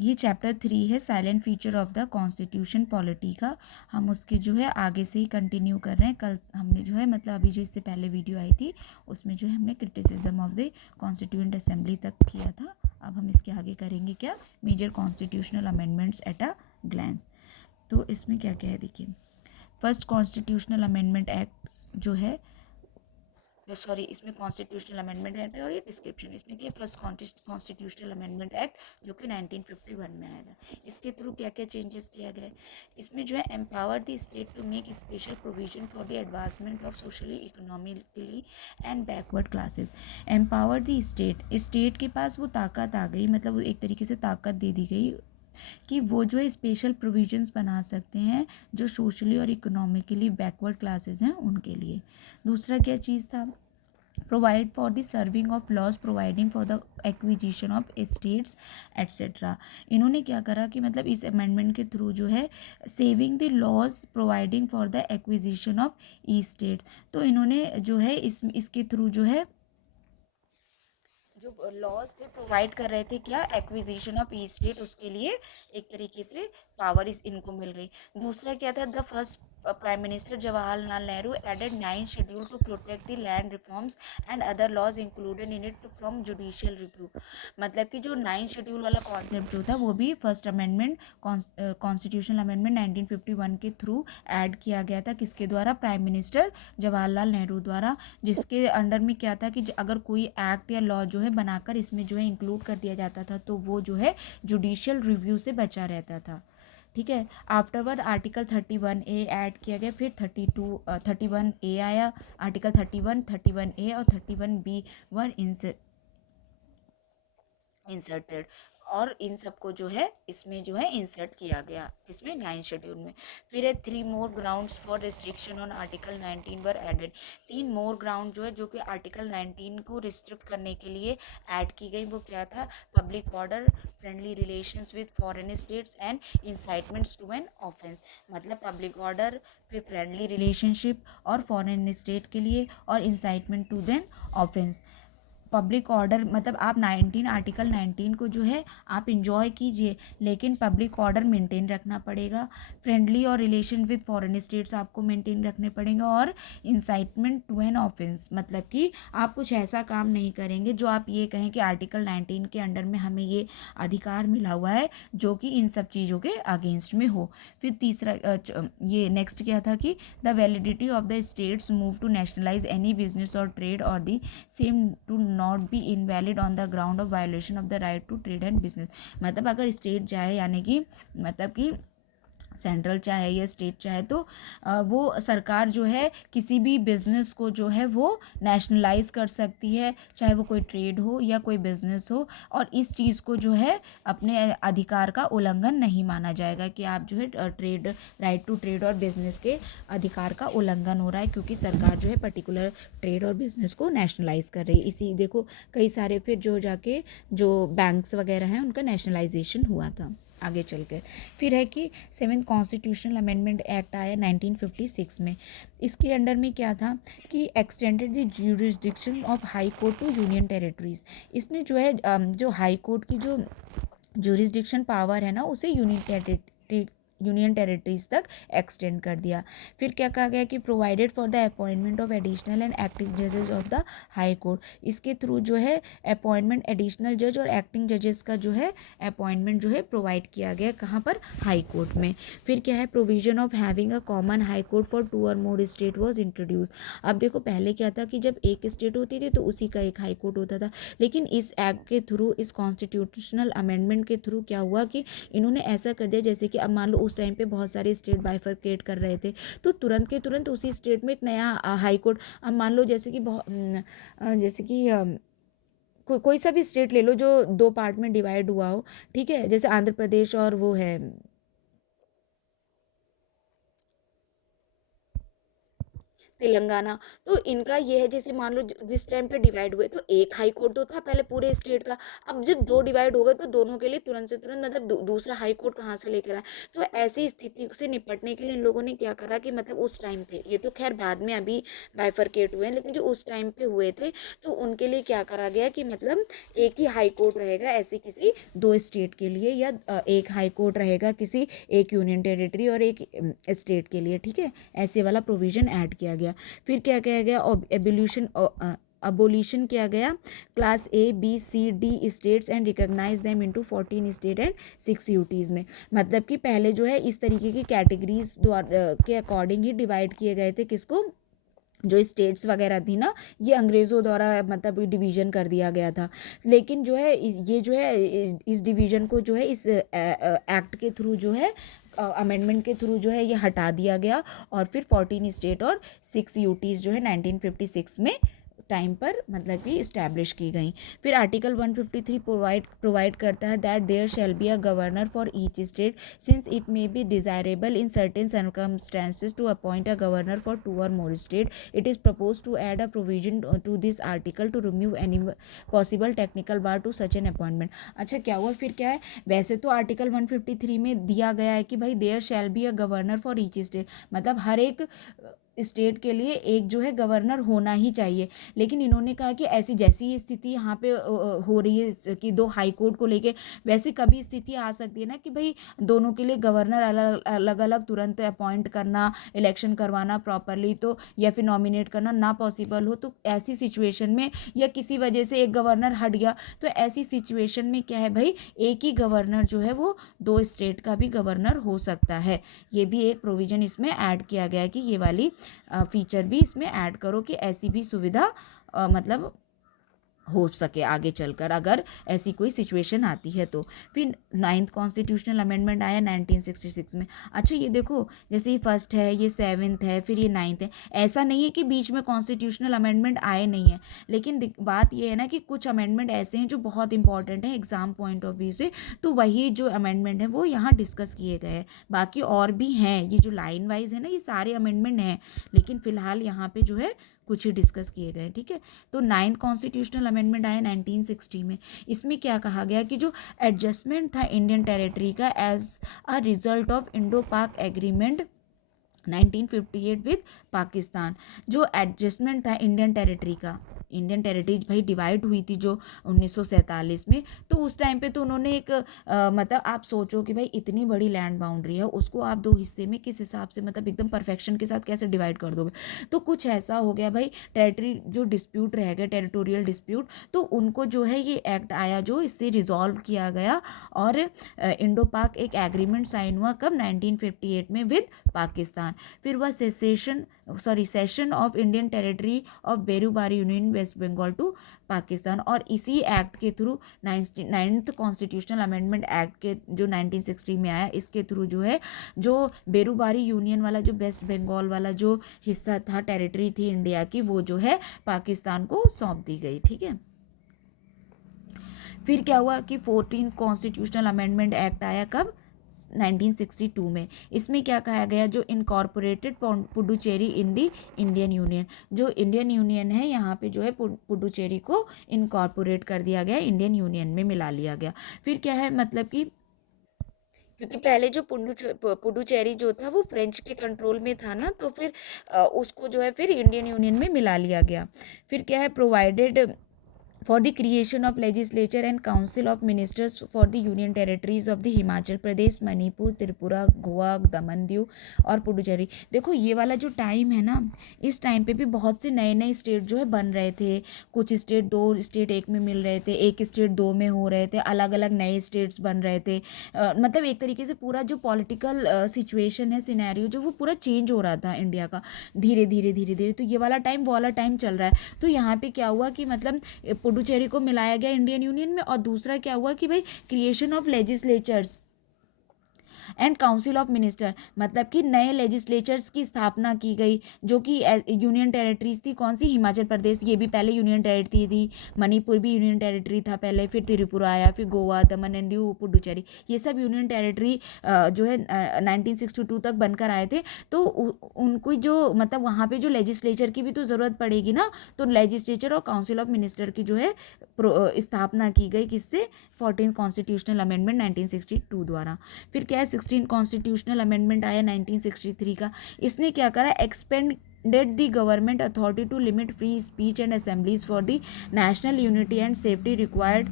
ये चैप्टर 3 है silent feature of the constitution polity का। हम उसके जो है आगे से ही कंटिन्यू कर रहे हैं। कल हमने जो है मतलब अभी जो इससे पहले वीडियो आई थी उसमें जो है हमने criticism of the constituent assembly तक किया था। अब हम इसके आगे करेंगे क्या, major constitutional amendments at a glance. तो इसमें क्या क्या है देखिए। फर्स्ट कॉन्स्टिट्यूशनल अमेंडमेंट एक्ट जो है, सॉरी इसमें कॉन्स्टिट्यूशनल अमेंडमेंट एक्ट है और ये डिस्क्रिप्शन इसमें क्या, फर्स्ट कॉन्स्टिट्यूशनल अमेंडमेंट एक्ट जो कि 1951 में आया था। इसके थ्रू क्या क्या चेंजेस किया गया है, इसमें जो है empower the state to make special provision for the advancement of socially economically and backward classes. Empower the state, state के पास वो ताकत आ गई, मतलब वो एक तरीके से ताकत दे दी गई कि वो जो है स्पेशल प्रोविजंस बना सकते हैं जो सोशली और इकोनॉमिकली बैकवर्ड क्लासेस हैं उनके लिए। दूसरा क्या चीज़ था, provide for the serving of laws providing for the acquisition of estates etcetera. इन्होंने क्या करा कि मतलब इस अमेंडमेंट के थ्रू जो है saving the laws providing for the acquisition of estate, तो इन्होंने जो है इसके थ्रू जो है जो लॉज थे प्रोवाइड कर रहे थे क्या, एक्विजिशन ऑफ ई स्टेट, उसके लिए एक तरीके से पावर इनको मिल गई। दूसरा क्या था, the first prime minister Jawaharlal Nehru added 9 schedule to protect the land reforms and other laws included in it from judicial review. मतलब कि जो 9 शेड्यूल वाला कॉन्सेप्ट जो था वो भी फर्स्ट अमेंडमेंट कॉन्स्टिट्यूशनल अमेंडमेंट 1951 के थ्रू ऐड किया गया था। किसके द्वारा, प्राइम मिनिस्टर जवाहरलाल नेहरू द्वारा, जिसके अंडर में क्या था कि अगर कोई एक्ट या लॉ जो है बनाकर इसमें जो है इंक्लूड कर दिया जाता था तो वो जो है जुडिशियल रिव्यू से बचा रहता था। ठीक है। आफ्टरवर्ड आर्टिकल 31A ऐड किया गया, फिर 31A आया, आर्टिकल 31A और 31B वर इंसर्टेड, और इन सबको जो है इसमें जो है इंसर्ट किया गया इसमें 9 शेड्यूल में। फिर है 3 more grounds for restriction on article 19 were added. 3 more ground जो है जो कि आर्टिकल 19 को रिस्ट्रिक्ट करने के लिए ऐड की गई, वो क्या था, public order, friendly relations with foreign states and incitements to an offence. मतलब पब्लिक ऑर्डर, फिर फ्रेंडली रिलेशनशिप और फॉरेन स्टेट के लिए, और incitement to then offence. Public order मतलब आप 19 आर्टिकल 19 को जो है आप इंजॉय कीजिए, लेकिन पब्लिक ऑर्डर मेंटेन रखना पड़ेगा। फ्रेंडली और रिलेशन विद फॉरेन स्टेट्स आपको मेंटेन रखने पड़ेंगे, और इंसाइटमेंट टू एन ऑफेंस मतलब कि आप कुछ ऐसा काम नहीं करेंगे जो आप ये कहें कि आर्टिकल 19 के अंडर में हमें ये अधिकार मिला हुआ है जो कि इन सब चीज़ों के अगेंस्ट में हो। फिर तीसरा ये नेक्स्ट क्या था कि the validity of the states move to nationalise any business और ट्रेड और the same to not be invalid on the ground of violation of the right to trade and business. मतलब अगर स्टेट चाहे, यानी कि मतलब कि सेंट्रल चाहे या स्टेट चाहे, तो वो सरकार जो है किसी भी बिजनेस को जो है वो नेशनलाइज कर सकती है, चाहे वो कोई ट्रेड हो या कोई बिजनेस हो, और इस चीज़ को जो है अपने अधिकार का उल्लंघन नहीं माना जाएगा कि आप जो है ट्रेड, राइट टू ट्रेड और बिजनेस के अधिकार का उल्लंघन हो रहा है क्योंकि सरकार जो है पर्टिकुलर ट्रेड और बिजनेस को नेशनलाइज कर रही है। इसी देखो कई सारे फिर जो जाके जो बैंक्स वगैरह हैं उनका नेशनलाइजेशन हुआ था आगे चलकर। फिर है कि 7th कॉन्स्टिट्यूशनल अमेंडमेंट एक्ट आया 1956 में। इसके अंडर में क्या था कि extended the jurisdiction of high court to union territories. इसने जो है जो हाई कोर्ट की जो ज्यूरिसडिक्शन पावर है ना उसे यूनियन टेरिटरीज तक एक्सटेंड कर दिया। फिर क्या कहा गया कि provided for the appointment of additional and acting जजेस ऑफ द हाई कोर्ट। इसके थ्रू जो है अपॉइंटमेंट एडिशनल जज और एक्टिंग जजेस का जो है अपॉइंटमेंट जो है प्रोवाइड किया गया, कहाँ पर, हाई कोर्ट में। फिर क्या है, provision of having a common high court for 2 और मोर स्टेट वॉज इंट्रोड्यूस। अब देखो पहले क्या था कि जब एक स्टेट होती थी तो उसी का एक हाई कोर्ट होता था, लेकिन इस एक्ट के थ्रू, इस कॉन्स्टिट्यूशनल अमेंडमेंट के थ्रू क्या हुआ कि इन्होंने ऐसा कर दिया, जैसे कि अब मान लो उस टाइम पे बहुत सारे स्टेट बाइफरकेट कर रहे थे तो तुरंत के तुरंत उसी स्टेट में एक नया हाई कोर्ट, अब मान लो जैसे कि जैसे कि कोई सा भी स्टेट ले लो जो 2 पार्ट में डिवाइड हुआ हो, ठीक है, जैसे आंध्र प्रदेश और वो है तेलंगाना। तो इनका ये है, जैसे मान लो जिस टाइम पे डिवाइड हुए तो एक हाई कोर्ट तो था पहले पूरे स्टेट का। अब जब दो डिवाइड हो गए तो दोनों के लिए तुरंत से तुरंत मतलब दूसरा हाई कोर्ट कहाँ से लेकर आए। तो ऐसी स्थिति से निपटने के लिए इन लोगों ने क्या करा कि मतलब उस टाइम पे, ये तो खैर बाद में अभी बाइफरकेट हुए हैं, लेकिन जो उस टाइम पे हुए थे तो उनके लिए क्या करा गया कि मतलब एक ही हाई कोर्ट रहेगा ऐसे किसी दो स्टेट के लिए, या एक हाई कोर्ट रहेगा किसी एक यूनियन टेरिटरी और एक स्टेट के लिए, ठीक है। ऐसे वाला प्रोविजन ऐड किया गया। फिर क्या किया गया, एबोल्यूशन अबोलिशन किया गया class A B C D states and recognise them into 14 state and 6 UTs में। मतलब कि पहले जो है इस तरीके की कैटेगरीज द्वारा के अकॉर्डिंग ही डिवाइड किए गए थे, किसको, जो स्टेट्स वगैरह थी ना, ये अंग्रेज़ों द्वारा मतलब डिवीज़न कर दिया गया था। लेकिन जो है ये जो है इस डिवीज़न को जो है इस एक्ट के थ्रू जो है अमेंडमेंट के थ्रू जो है ये हटा दिया गया, और फिर 14 स्टेट और 6 यूटीज़ जो है 1956 में टाइम पर मतलब कि इस्टेब्लिश की गई। फिर आर्टिकल 153 प्रोवाइड करता है that there shall be a governor for each state since it may be desirable in certain circumstances to appoint a governor for 2 और more state. It is propose to add a provision to this article to remove any possible technical bar to such an appointment. अच्छा क्या हुआ फिर, क्या है, वैसे तो article 153 में दिया गया है कि भाई there shall be a governor for each state, मतलब हर एक स्टेट के लिए एक जो है गवर्नर होना ही चाहिए। लेकिन इन्होंने कहा कि ऐसी जैसी स्थिति यहाँ पे हो रही है कि दो हाई कोर्ट को लेके, वैसे कभी स्थिति आ सकती है ना कि भाई दोनों के लिए गवर्नर अलग अलग तुरंत अपॉइंट करना, इलेक्शन करवाना प्रॉपरली, तो या फिर नॉमिनेट करना ना पॉसिबल हो। तो ऐसी सिचुएशन में या किसी वजह से एक गवर्नर हट गया, तो ऐसी सिचुएशन में क्या है भाई, एक ही गवर्नर जो है वो दो स्टेट का भी गवर्नर हो सकता है। ये भी एक प्रोविजन इसमें ऐड किया गया है कि ये वाली फीचर भी इसमें ऐड करो कि ऐसी भी सुविधा मतलब हो सके आगे चलकर, अगर ऐसी कोई सिचुएशन आती है तो। फिर 9th कॉन्स्टिट्यूशनल अमेंडमेंट आया 1966 में। अच्छा ये देखो, जैसे ये फर्स्ट है, ये 7th है, फिर ये 9th है, ऐसा नहीं है कि बीच में कॉन्स्टिट्यूशनल अमेंडमेंट आए नहीं है, लेकिन बात ये है ना कि कुछ अमेंडमेंट ऐसे हैं जो बहुत इंपॉर्टेंट है एग्जाम पॉइंट ऑफ व्यू से, तो वही जो अमेंडमेंट है वो यहाँ डिस्कस किए गए हैं। बाकी और भी हैं, ये जो लाइन वाइज है ना, ये सारे अमेंडमेंट हैं, लेकिन फिलहाल यहाँ पे जो है कुछ ही डिस्कस किए गए, ठीक है। तो 9th कॉन्स्टिट्यूशनल अमेंडमेंट आया 1960 में। इसमें क्या कहा गया कि जो एडजस्टमेंट था इंडियन टेरिटरी का as a result of Indo Pak agreement 1958 with Pakistan, जो एडजस्टमेंट था इंडियन टेरिटरी का, इंडियन टेरिटरी भाई डिवाइड हुई थी जो 1947 में, तो उस टाइम पे तो उन्होंने एक मतलब आप सोचो कि भाई इतनी बड़ी लैंड बाउंड्री है, उसको आप दो हिस्से में किस हिसाब से मतलब एकदम परफेक्शन के साथ कैसे डिवाइड कर दोगे। तो कुछ ऐसा हो गया भाई, टेरिटरी जो डिस्प्यूट रह गया, टेरिटोरियल डिस्प्यूट, तो उनको जो है ये एक्ट आया जो इससे रिजॉल्व किया गया, और इंडो पाक एक एग्रीमेंट साइन हुआ कब, 1958 में विद पाकिस्तान। फिर वह cession of Indian territory of Berubari union West Bengal to Pakistan, और इसी एक्ट के through 9th constitutional amendment act के जो 1960 में आया, इसके थ्रू जो है जो बेरूबारी यूनियन वाला जो वेस्ट बंगाल वाला जो हिस्सा था, टेरिटरी थी इंडिया की, वो जो है पाकिस्तान को सौंप दी गई, ठीक है। फिर क्या हुआ कि 14 कॉन्स्टिट्यूशनल अमेंडमेंट एक्ट आया कब, 1962 में। इसमें क्या कहा गया, जो इनकॉर्पोरेटेड पुडुचेरी इन दी इंडियन यूनियन, जो इंडियन यूनियन है यहाँ पे जो है पुडुचेरी को इनकॉर्पोरेट कर दिया गया, इंडियन यूनियन में मिला लिया गया। फिर क्या है मतलब कि क्योंकि पहले जो पुडुचेरी जो था वो फ्रेंच के कंट्रोल में था ना, तो फिर उसको जो है फिर इंडियन यूनियन में मिला लिया गया। फिर क्या है, provided for the creation of legislature and council of ministers for the union territories of the Himachal Pradesh, Manipur, Tripura, Goa, Daman Diu और पुडुचेरी। देखो ये वाला जो टाइम है ना, इस टाइम पे भी बहुत से नए नए स्टेट जो है बन रहे थे, कुछ स्टेट दो स्टेट एक में मिल रहे थे, एक स्टेट दो में हो रहे थे, अलग अलग नए स्टेट्स बन रहे थे। मतलब एक तरीके से पूरा जो पॉलिटिकल सिचुएशन है, सिनेरियो जो वो पूरा चेंज हो रहा था इंडिया का, धीरे धीरे धीरे धीरे। तो ये वाला टाइम वो वाला टाइम चल रहा है। तो यहाँ पे क्या हुआ कि मतलब पुडुचेरी को मिलाया गया इंडियन यूनियन में, और दूसरा क्या हुआ कि भाई creation of legislatures, and council of minister, मतलब कि नए लेजिस्लेचर्स की स्थापना की गई जो कि यूनियन टेरिटरीज थी। कौन सी? हिमाचल प्रदेश, ये भी पहले यूनियन टेरिटरी थी। मणिपुर भी यूनियन टेरिटरी था पहले, फिर त्रिपुरा आया, फिर गोवा, दमन एंड दीव, पुडुचेरी, ये सब यूनियन टेरिटरी जो है 1962 तक बनकर आए थे। तो उनको जो मतलब वहाँ पे जो लेजिस्लेचर की भी तो ज़रूरत पड़ेगी ना, तो लेजिस्लेचर और काउंसिल ऑफ मिनिस्टर की जो है स्थापना की गई, किससे? 14 कॉन्स्टिट्यूशनल अमेंडमेंट 1962 द्वारा। फिर क्या है? 16 कॉन्स्टिट्यूशनल अमेंडमेंट आया 1963 का। इसने क्या करा? Expanded the government authority to limit free speech and assemblies for the national unity and safety required.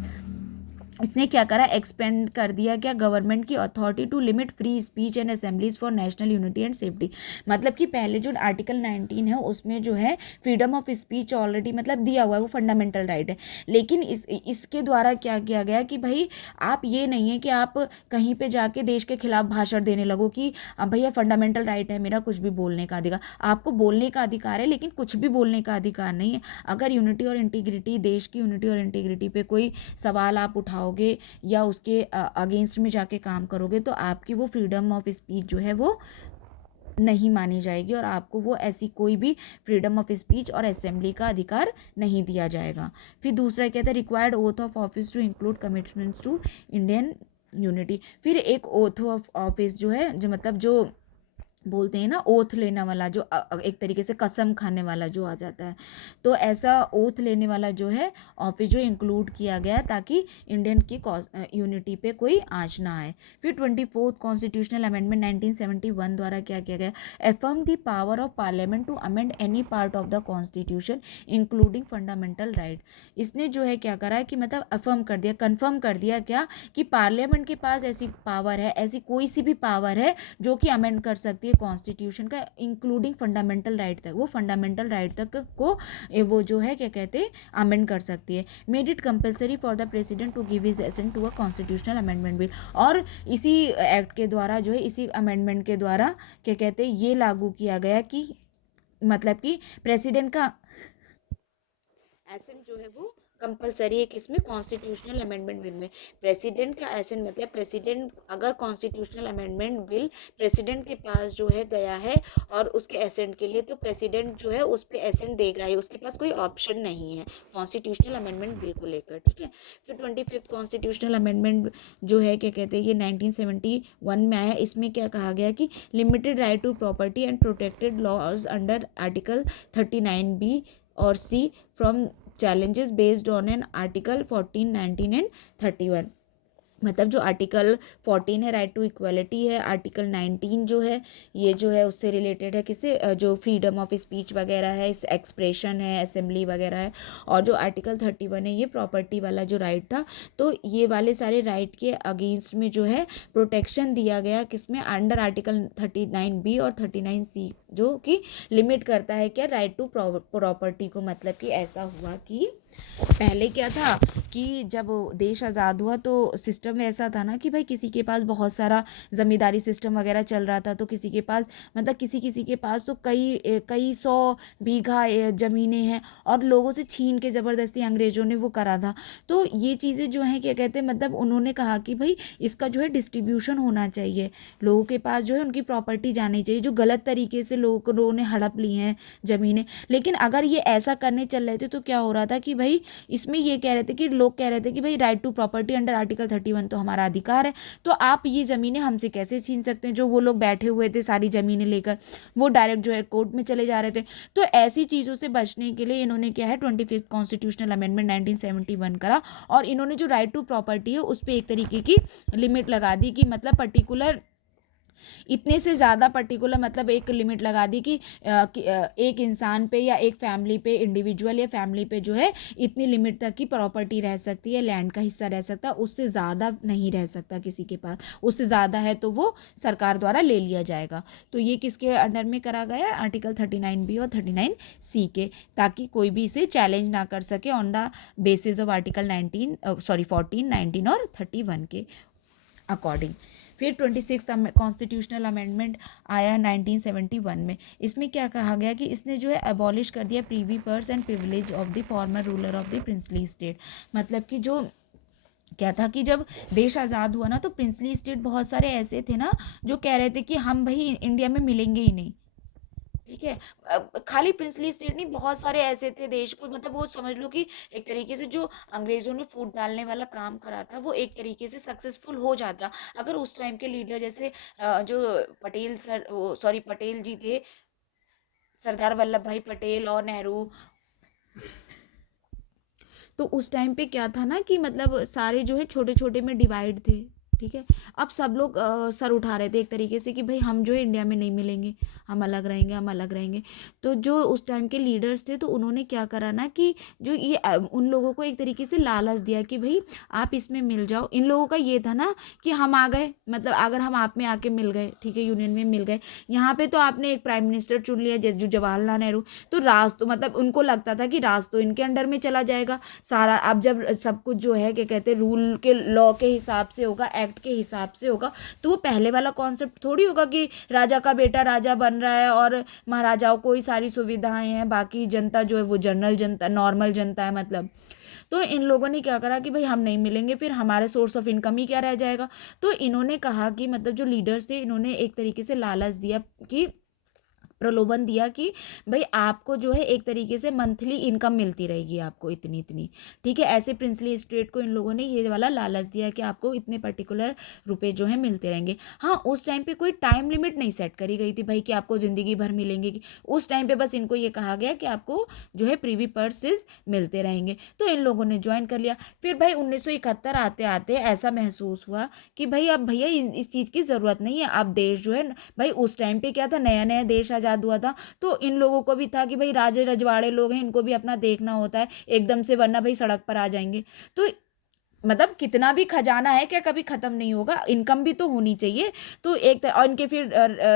इसने क्या करा? एक्सपेंड कर दिया क्या? गवर्नमेंट की authority to limit free speech and assemblies for national unity and safety. मतलब कि पहले जो आर्टिकल 19 है उसमें जो है फ्रीडम ऑफ स्पीच ऑलरेडी मतलब दिया हुआ है, वो फंडामेंटल राइट है। लेकिन इसके द्वारा क्या किया गया कि भाई आप ये नहीं है कि आप कहीं पे जाके देश के खिलाफ भाषण देने लगो कि भैया फंडामेंटल राइट है मेरा कुछ भी बोलने का अधिकार। आपको बोलने का अधिकार है लेकिन कुछ भी बोलने का अधिकार नहीं है। अगर यूनिटी और इंटीग्रिटी, देश की यूनिटी और इंटीग्रिटी पे कोई सवाल आप उठाओगे या उसके अगेंस्ट में जाके काम करोगे तो आपकी वो फ्रीडम ऑफ स्पीच जो है वो नहीं मानी जाएगी और आपको वो ऐसी कोई भी फ्रीडम ऑफ स्पीच और असेंबली का अधिकार नहीं दिया जाएगा। फिर दूसरा कहता है required oath of office to include commitments to Indian unity. फिर एक ओथ ऑफ ऑफिस जो है, जो मतलब जो बोलते हैं ना ओथ लेने वाला, जो एक तरीके से कसम खाने वाला जो आ जाता है, तो ऐसा ओथ लेने वाला जो है ऑफिस जो इंक्लूड किया गया ताकि इंडियन की यूनिटी पे कोई आँच ना आए। फिर 24th कॉन्स्टिट्यूशनल अमेंडमेंट 1971 द्वारा क्या किया गया? Affirm the power of parliament to amend any part of the constitution including fundamental right. इसने जो है क्या करा है कि मतलब अफर्म कर दिया, कन्फर्म कर दिया क्या कि पार्लियामेंट के पास ऐसी पावर है, ऐसी कोई सी भी पावर है जो कि अमेंड कर सकती है कॉन्स्टिट्यूशन का, इंक्लूडिंग फंडामेंटल राइट तक। वो फंडामेंटल राइट तक को वो जो है क्या कहते हैं अमेंड कर सकती है। Made it compulsory for the president to give his assent to a constitutional amendment bill. और इसी एक्ट के द्वारा जो है, इसी अमेंडमेंट के द्वारा क्या कहते हैं ये लागू किया गया कि मतलब कि प्रेसिडेंट का एसेंट जो है वो कंपलसरी है किसमें? कॉन्स्टिट्यूशनल अमेंडमेंट बिल में। प्रेसिडेंट का एसेंट मतलब प्रेसिडेंट अगर कॉन्स्टिट्यूशनल अमेंडमेंट बिल प्रेसिडेंट के पास जो है गया है और उसके एसेंट के लिए, तो प्रेसिडेंट जो है उस पर एसेंट देगा ही, उसके पास कोई ऑप्शन नहीं है कॉन्स्टिट्यूशनल अमेंडमेंट बिल को लेकर, ठीक है। फिर 25th कॉन्स्टिट्यूशनल अमेंडमेंट जो है क्या कहते हैं ये 1971 में आया। इसमें क्या कहा गया कि limited right to property and protected laws under article 39B और C from challenges based on an article 14, 19 and 31। मतलब जो आर्टिकल 14 है राइट टू इक्वलिटी है, आर्टिकल 19 जो है ये जो है उससे रिलेटेड है किससे? जो फ्रीडम ऑफ स्पीच वगैरह है, इस एक्सप्रेशन है, असेंबली वगैरह है। और जो आर्टिकल 31 है ये प्रॉपर्टी वाला जो राइट था। तो ये वाले सारे राइट के अगेंस्ट में जो है प्रोटेक्शन दिया गया किसमें? अंडर आर्टिकल 39B और 39C, जो कि लिमिट करता है क्या? राइट टू प्रॉपर्टी को। मतलब कि ऐसा हुआ कि पहले क्या था कि जब देश आज़ाद हुआ तो सिस्टम ऐसा था ना कि भाई किसी के पास बहुत सारा ज़मींदारी सिस्टम वगैरह चल रहा था, तो किसी के पास मतलब किसी के पास तो कई सौ बीघा ज़मीनें हैं और लोगों से छीन के ज़बरदस्ती अंग्रेज़ों ने वो करा था। तो ये चीज़ें जो हैं क्या कहते हैं मतलब उन्होंने कहा कि भाई इसका जो है डिस्ट्रीब्यूशन होना चाहिए, लोगों के पास जो है उनकी प्रॉपर्टी जानी चाहिए। जो गलत तरीके से लोगों ने हड़प ली हैं ज़मीनें। लेकिन अगर ये ऐसा करने चल रहे थे तो क्या हो रहा था कि भाई इसमें ये कह रहे थे कि लोग कह रहे थे कि भाई right to property under article 31 तो हमारा अधिकार है, तो आप ये ज़मीनें हमसे कैसे छीन सकते हैं? जो वो लोग बैठे हुए थे सारी ज़मीनें लेकर, वो डायरेक्ट जो है कोर्ट में चले जा रहे थे। तो ऐसी चीज़ों से बचने के लिए इन्होंने क्या है 25th कॉन्स्टिट्यूशनल अमेंडमेंट 1971 करा और इन्होंने जो राइट टू प्रॉपर्टी है उस पर एक तरीके की लिमिट लगा दी कि मतलब पर्टिकुलर इतने से ज़्यादा पर्टिकुलर मतलब एक लिमिट लगा दी कि एक इंसान पे या एक फैमिली पे, इंडिविजुअल या फैमिली पे जो है इतनी लिमिट तक की प्रॉपर्टी रह सकती है, लैंड का हिस्सा रह सकता है, उससे ज़्यादा नहीं रह सकता किसी के पास। उससे ज़्यादा है तो वो सरकार द्वारा ले लिया जाएगा। तो ये किसके अंडर में करा गया? आर्टिकल 39B और 39C के, ताकि कोई भी इसे चैलेंज ना कर सके on the basis of article 14, 19 और 31 के अकॉर्डिंग। फिर 26th कॉन्स्टिट्यूशनल अमेंडमेंट आया 1971 में। इसमें क्या कहा गया कि इसने जो है अबॉलिश कर दिया Privi purse and privilege of the former ruler of the princely state. मतलब कि जो क्या था कि जब देश आज़ाद हुआ ना, तो प्रिंसली स्टेट बहुत सारे ऐसे थे ना जो कह रहे थे कि हम भाई इंडिया में मिलेंगे ही नहीं। ठीक है। खाली प्रिंसली स्टेट नहीं, बहुत सारे ऐसे थे देश को, मतलब वो समझ लो कि एक तरीके से जो अंग्रेजों ने फूट डालने वाला काम करा था वो एक तरीके से सक्सेसफुल हो जाता, अगर उस टाइम के लीडर जैसे जो पटेल सर, सॉरी पटेल जी थे, सरदार वल्लभ भाई पटेल और नेहरू। तो उस टाइम पे क्या था ना कि मतलब सारे जो है छोटे छोटे में डिवाइड थे। ठीक है। अब सब लोग सर उठा रहे थे एक तरीके से कि भाई हम जो है इंडिया में नहीं मिलेंगे, हम अलग रहेंगे, हम अलग रहेंगे। तो जो उस टाइम के लीडर्स थे तो उन्होंने क्या करा ना कि जो ये उन लोगों को एक तरीके से लालच दिया कि भाई आप इसमें मिल जाओ। इन लोगों का ये था ना कि हम आ गए, मतलब अगर हम आप में आके मिल गए, ठीक है, यूनियन में मिल गए, यहाँ पे तो आपने एक प्राइम मिनिस्टर चुन लिया जो जवाहरलाल नेहरू, तो राज तो मतलब उनको लगता था कि राज तो इनके अंडर में चला जाएगा सारा। अब जब सब कुछ जो है क्या कहते हैं रूल के लॉ के हिसाब से होगा, एक्ट के हिसाब से होगा, तो वो पहले वाला कॉन्सेप्ट थोड़ी होगा कि राजा का बेटा राजा बन रहा है और महाराजाओं को ही सारी सुविधाएं हैं, बाकी जनता जो है वो जनरल जनता, नॉर्मल जनता है मतलब। तो इन लोगों ने क्या करा कि भाई हम नहीं मिलेंगे, फिर हमारे सोर्स ऑफ इनकम ही क्या रह जाएगा। तो इन्होंने कहा कि मतलब जो लीडर्स थे इन्होंने एक तरीके से लालच दिया कि प्रलोभन दिया कि भाई आपको जो है एक तरीके से मंथली इनकम मिलती रहेगी आपको इतनी इतनी। ठीक है। ऐसे प्रिंसली स्टेट को इन लोगों ने ये वाला लालच दिया कि आपको इतने पर्टिकुलर रुपए जो है मिलते रहेंगे। हाँ, उस टाइम पे कोई टाइम लिमिट नहीं सेट करी गई थी भाई कि आपको ज़िंदगी भर मिलेंगे कि, उस टाइम पे बस इनको ये कहा गया कि आपको जो है प्रीवी पर्सेस मिलते रहेंगे। तो इन लोगों ने ज्वाइन कर लिया। फिर भाई 1971 आते आते ऐसा महसूस हुआ कि भाई अब भैया इस चीज़ की ज़रूरत नहीं है। अब देश जो है भाई, उस टाइम पे क्या था, नया नया देश आज़ाद हुआ था, तो इन लोगों को भी था कि भाई राजे रजवाड़े लोग हैं, इनको भी अपना देखना होता है एकदम से, वरना भाई सड़क पर आ जाएंगे। तो मतलब कितना भी खजाना है क्या कभी खत्म नहीं होगा, इनकम भी तो होनी चाहिए। तो और इनके फिर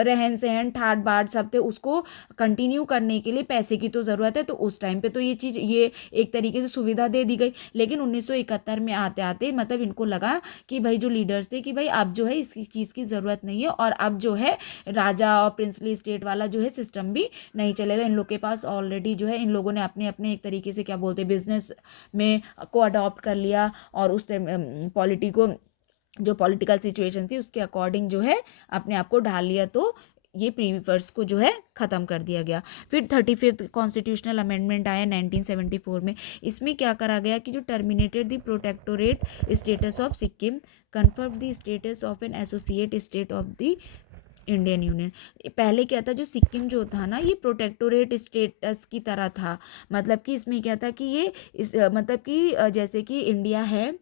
रहन सहन ठाट बाट सब थे, उसको कंटिन्यू करने के लिए पैसे की तो ज़रूरत है। तो उस टाइम पे तो ये चीज़, ये एक तरीके से सुविधा दे दी गई। लेकिन 1971 में आते आते मतलब इनको लगा कि भाई जो लीडर्स थे कि भाई अब जो है इस चीज़ की ज़रूरत नहीं है, और अब जो है राजा और प्रिंसली स्टेट वाला जो है सिस्टम भी नहीं चलेगा। इन लोग के पास ऑलरेडी जो है इन लोगों ने अपने अपने एक तरीके से क्या बोलते हैं बिजनेस में को अडॉप्ट कर लिया, और उस टाइम पॉलिटिको जो पॉलिटिकल सिचुएशन थी उसके अकॉर्डिंग जो है अपने आप को ढाल लिया। तो ये प्रीविपर्स को जो है ख़त्म कर दिया गया। फिर 35th कॉन्स्टिट्यूशनल अमेंडमेंट आया 1974 में। इसमें क्या करा गया कि जो terminated the protectorate status of Sikkim, confirm the status of an associate state of the Indian union. पहले क्या था, जो सिक्किम जो था ना ये प्रोटेक्टोरेट स्टेटस की तरह था। मतलब कि इसमें क्या था कि ये इस मतलब कि जैसे कि इंडिया है,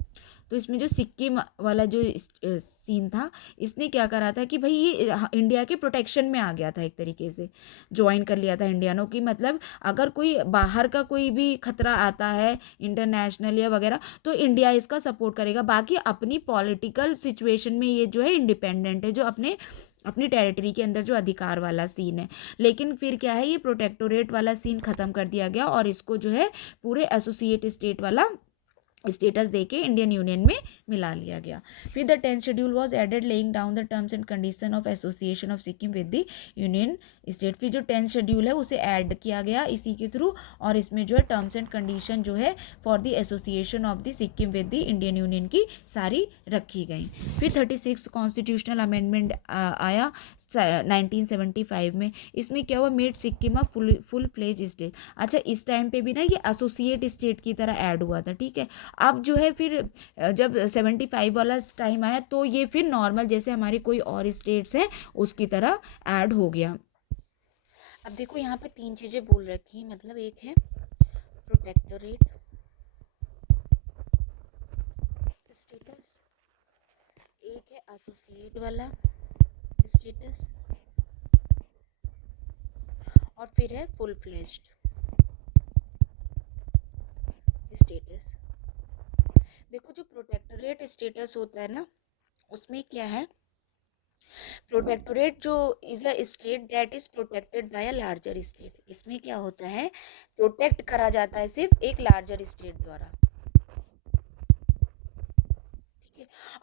तो इसमें जो सिक्किम वाला जो सीन था, इसने क्या करा था कि भाई ये इंडिया के प्रोटेक्शन में आ गया था, एक तरीके से ज्वाइन कर लिया था इंडियनों की। मतलब अगर कोई बाहर का कोई भी खतरा आता है इंटरनेशनल या वगैरह, तो इंडिया इसका सपोर्ट करेगा। बाकी अपनी पॉलिटिकल सिचुएशन में ये जो है इंडिपेंडेंट है, जो अपने अपनी टेरिटरी के अंदर जो अधिकार वाला सीन है। लेकिन फिर क्या है, ये प्रोटेक्टोरेट वाला सीन खत्म कर दिया गया और इसको जो है पूरे एसोसिएट स्टेट वाला स्टेटस देके इंडियन यूनियन में मिला लिया गया। फिर the 10th schedule was added laying down the terms and condition of association of Sikkim with the union state. फिर जो 10th शेड्यूल है उसे ऐड किया गया इसी के थ्रू, और इसमें जो है टर्म्स एंड कंडीशन जो है for the association of the Sikkim with the Indian union की सारी रखी गई। फिर 36 कॉन्स्टिट्यूशनल अमेंडमेंट आया 1975 में। इसमें क्या हुआ, made Sikkim a full fledge state. अच्छा, इस टाइम पे भी ना ये एसोसिएट स्टेट की तरह ऐड हुआ था। ठीक है। अब जो है फिर जब 75 वाला टाइम आया तो ये फिर नॉर्मल जैसे हमारी कोई और स्टेट्स हैं उसकी तरह ऐड हो गया। अब देखो यहाँ पे तीन चीज़ें बोल रखी हैं, मतलब एक है प्रोटेक्टोरेट स्टेटस, एक है एसोसिएट वाला स्टेटस, और फिर है फुल फ्लेज्ड स्टेटस। देखो जो प्रोटेक्टोरेट स्टेटस होता है ना, उसमें क्या है, प्रोटेक्टोरेट जो is a state that is protected by a larger state. इसमें क्या होता है, प्रोटेक्ट करा जाता है सिर्फ एक लार्जर स्टेट द्वारा।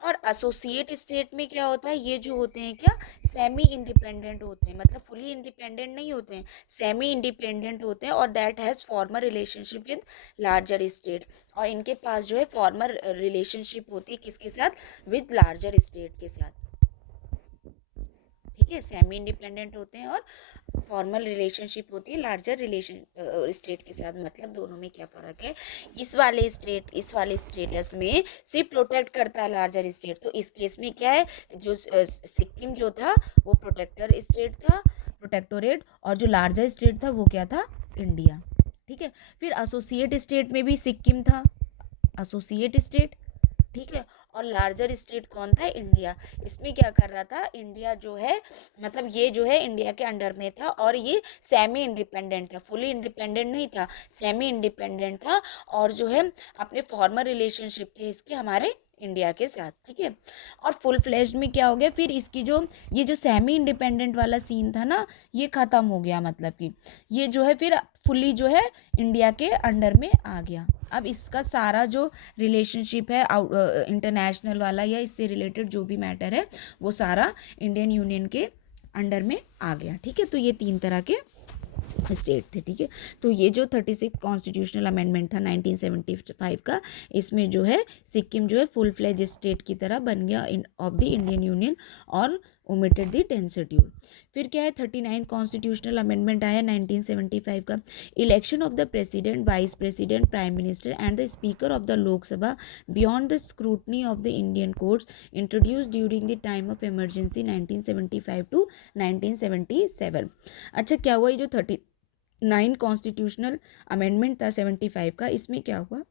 और एसोसिएट स्टेट में क्या होता है, ये जो होते हैं क्या, सेमी इंडिपेंडेंट होते हैं, मतलब फुली इंडिपेंडेंट नहीं होते हैं, सेमी इंडिपेंडेंट होते हैं, और that has farmer relationship with larger state, और इनके पास जो है फॉर्मर रिलेशनशिप होती है किसके साथ, विद लार्जर स्टेट के साथ। ठीक है, सेमी इंडिपेंडेंट होते हैं और फॉर्मल रिलेशनशिप होती है लार्जर रिलेशन स्टेट के साथ। मतलब दोनों में क्या फ़र्क है, इस वाले स्टेटस में सिर्फ प्रोटेक्ट करता है लार्जर स्टेट, तो इस केस में क्या है, जो सिक्किम जो था वो प्रोटेक्टर स्टेट था, प्रोटेक्टोरेट, और जो लार्जर स्टेट था वो क्या था, इंडिया। ठीक है, फिर एसोसिएट स्टेट में भी सिक्किम था, एसोसिएट स्टेट। ठीक है, और लार्जर स्टेट कौन था, इंडिया। इसमें क्या कर रहा था, इंडिया जो है, मतलब ये जो है इंडिया के अंडर में था, और ये सेमी इंडिपेंडेंट था, फुली इंडिपेंडेंट नहीं था, सेमी इंडिपेंडेंट था, और जो है अपने फॉर्मर रिलेशनशिप थे इसके हमारे इंडिया के साथ। ठीक है, और फुल फ्लेज्ड में क्या हो गया, फिर इसकी जो ये जो सेमी इंडिपेंडेंट वाला सीन था ना, ये ख़त्म हो गया, मतलब कि ये जो है फिर फुली जो है इंडिया के अंडर में आ गया। अब इसका सारा जो रिलेशनशिप है इंटरनेशनल वाला या इससे रिलेटेड जो भी मैटर है वो सारा इंडियन यूनियन के अंडर में आ गया। ठीक है, तो ये 3 तरह के स्टेट थे। ठीक है, तो ये जो 36 कॉन्स्टिट्यूशनल अमेंडमेंट था 1975 का, इसमें जो है सिक्किम जो है फुल फ्लेज स्टेट की तरह बन गया ऑफ द इंडियन यूनियन, और ओमिटेड द 10 शेड्यूल। फिर क्या है, 39 कॉन्स्टिट्यूशनल अमेंडमेंट आया 1975 का, election of the president, vice president, prime minister and the speaker of the Lok Sabha beyond the scrutiny of the Indian courts, introduced during the time of emergency 1975 to 1977। अच्छा, क्या हुआ, ये जो 39 कॉन्स्टिट्यूशनल अमेंडमेंट था 75 का, इसमें क्या हुआ,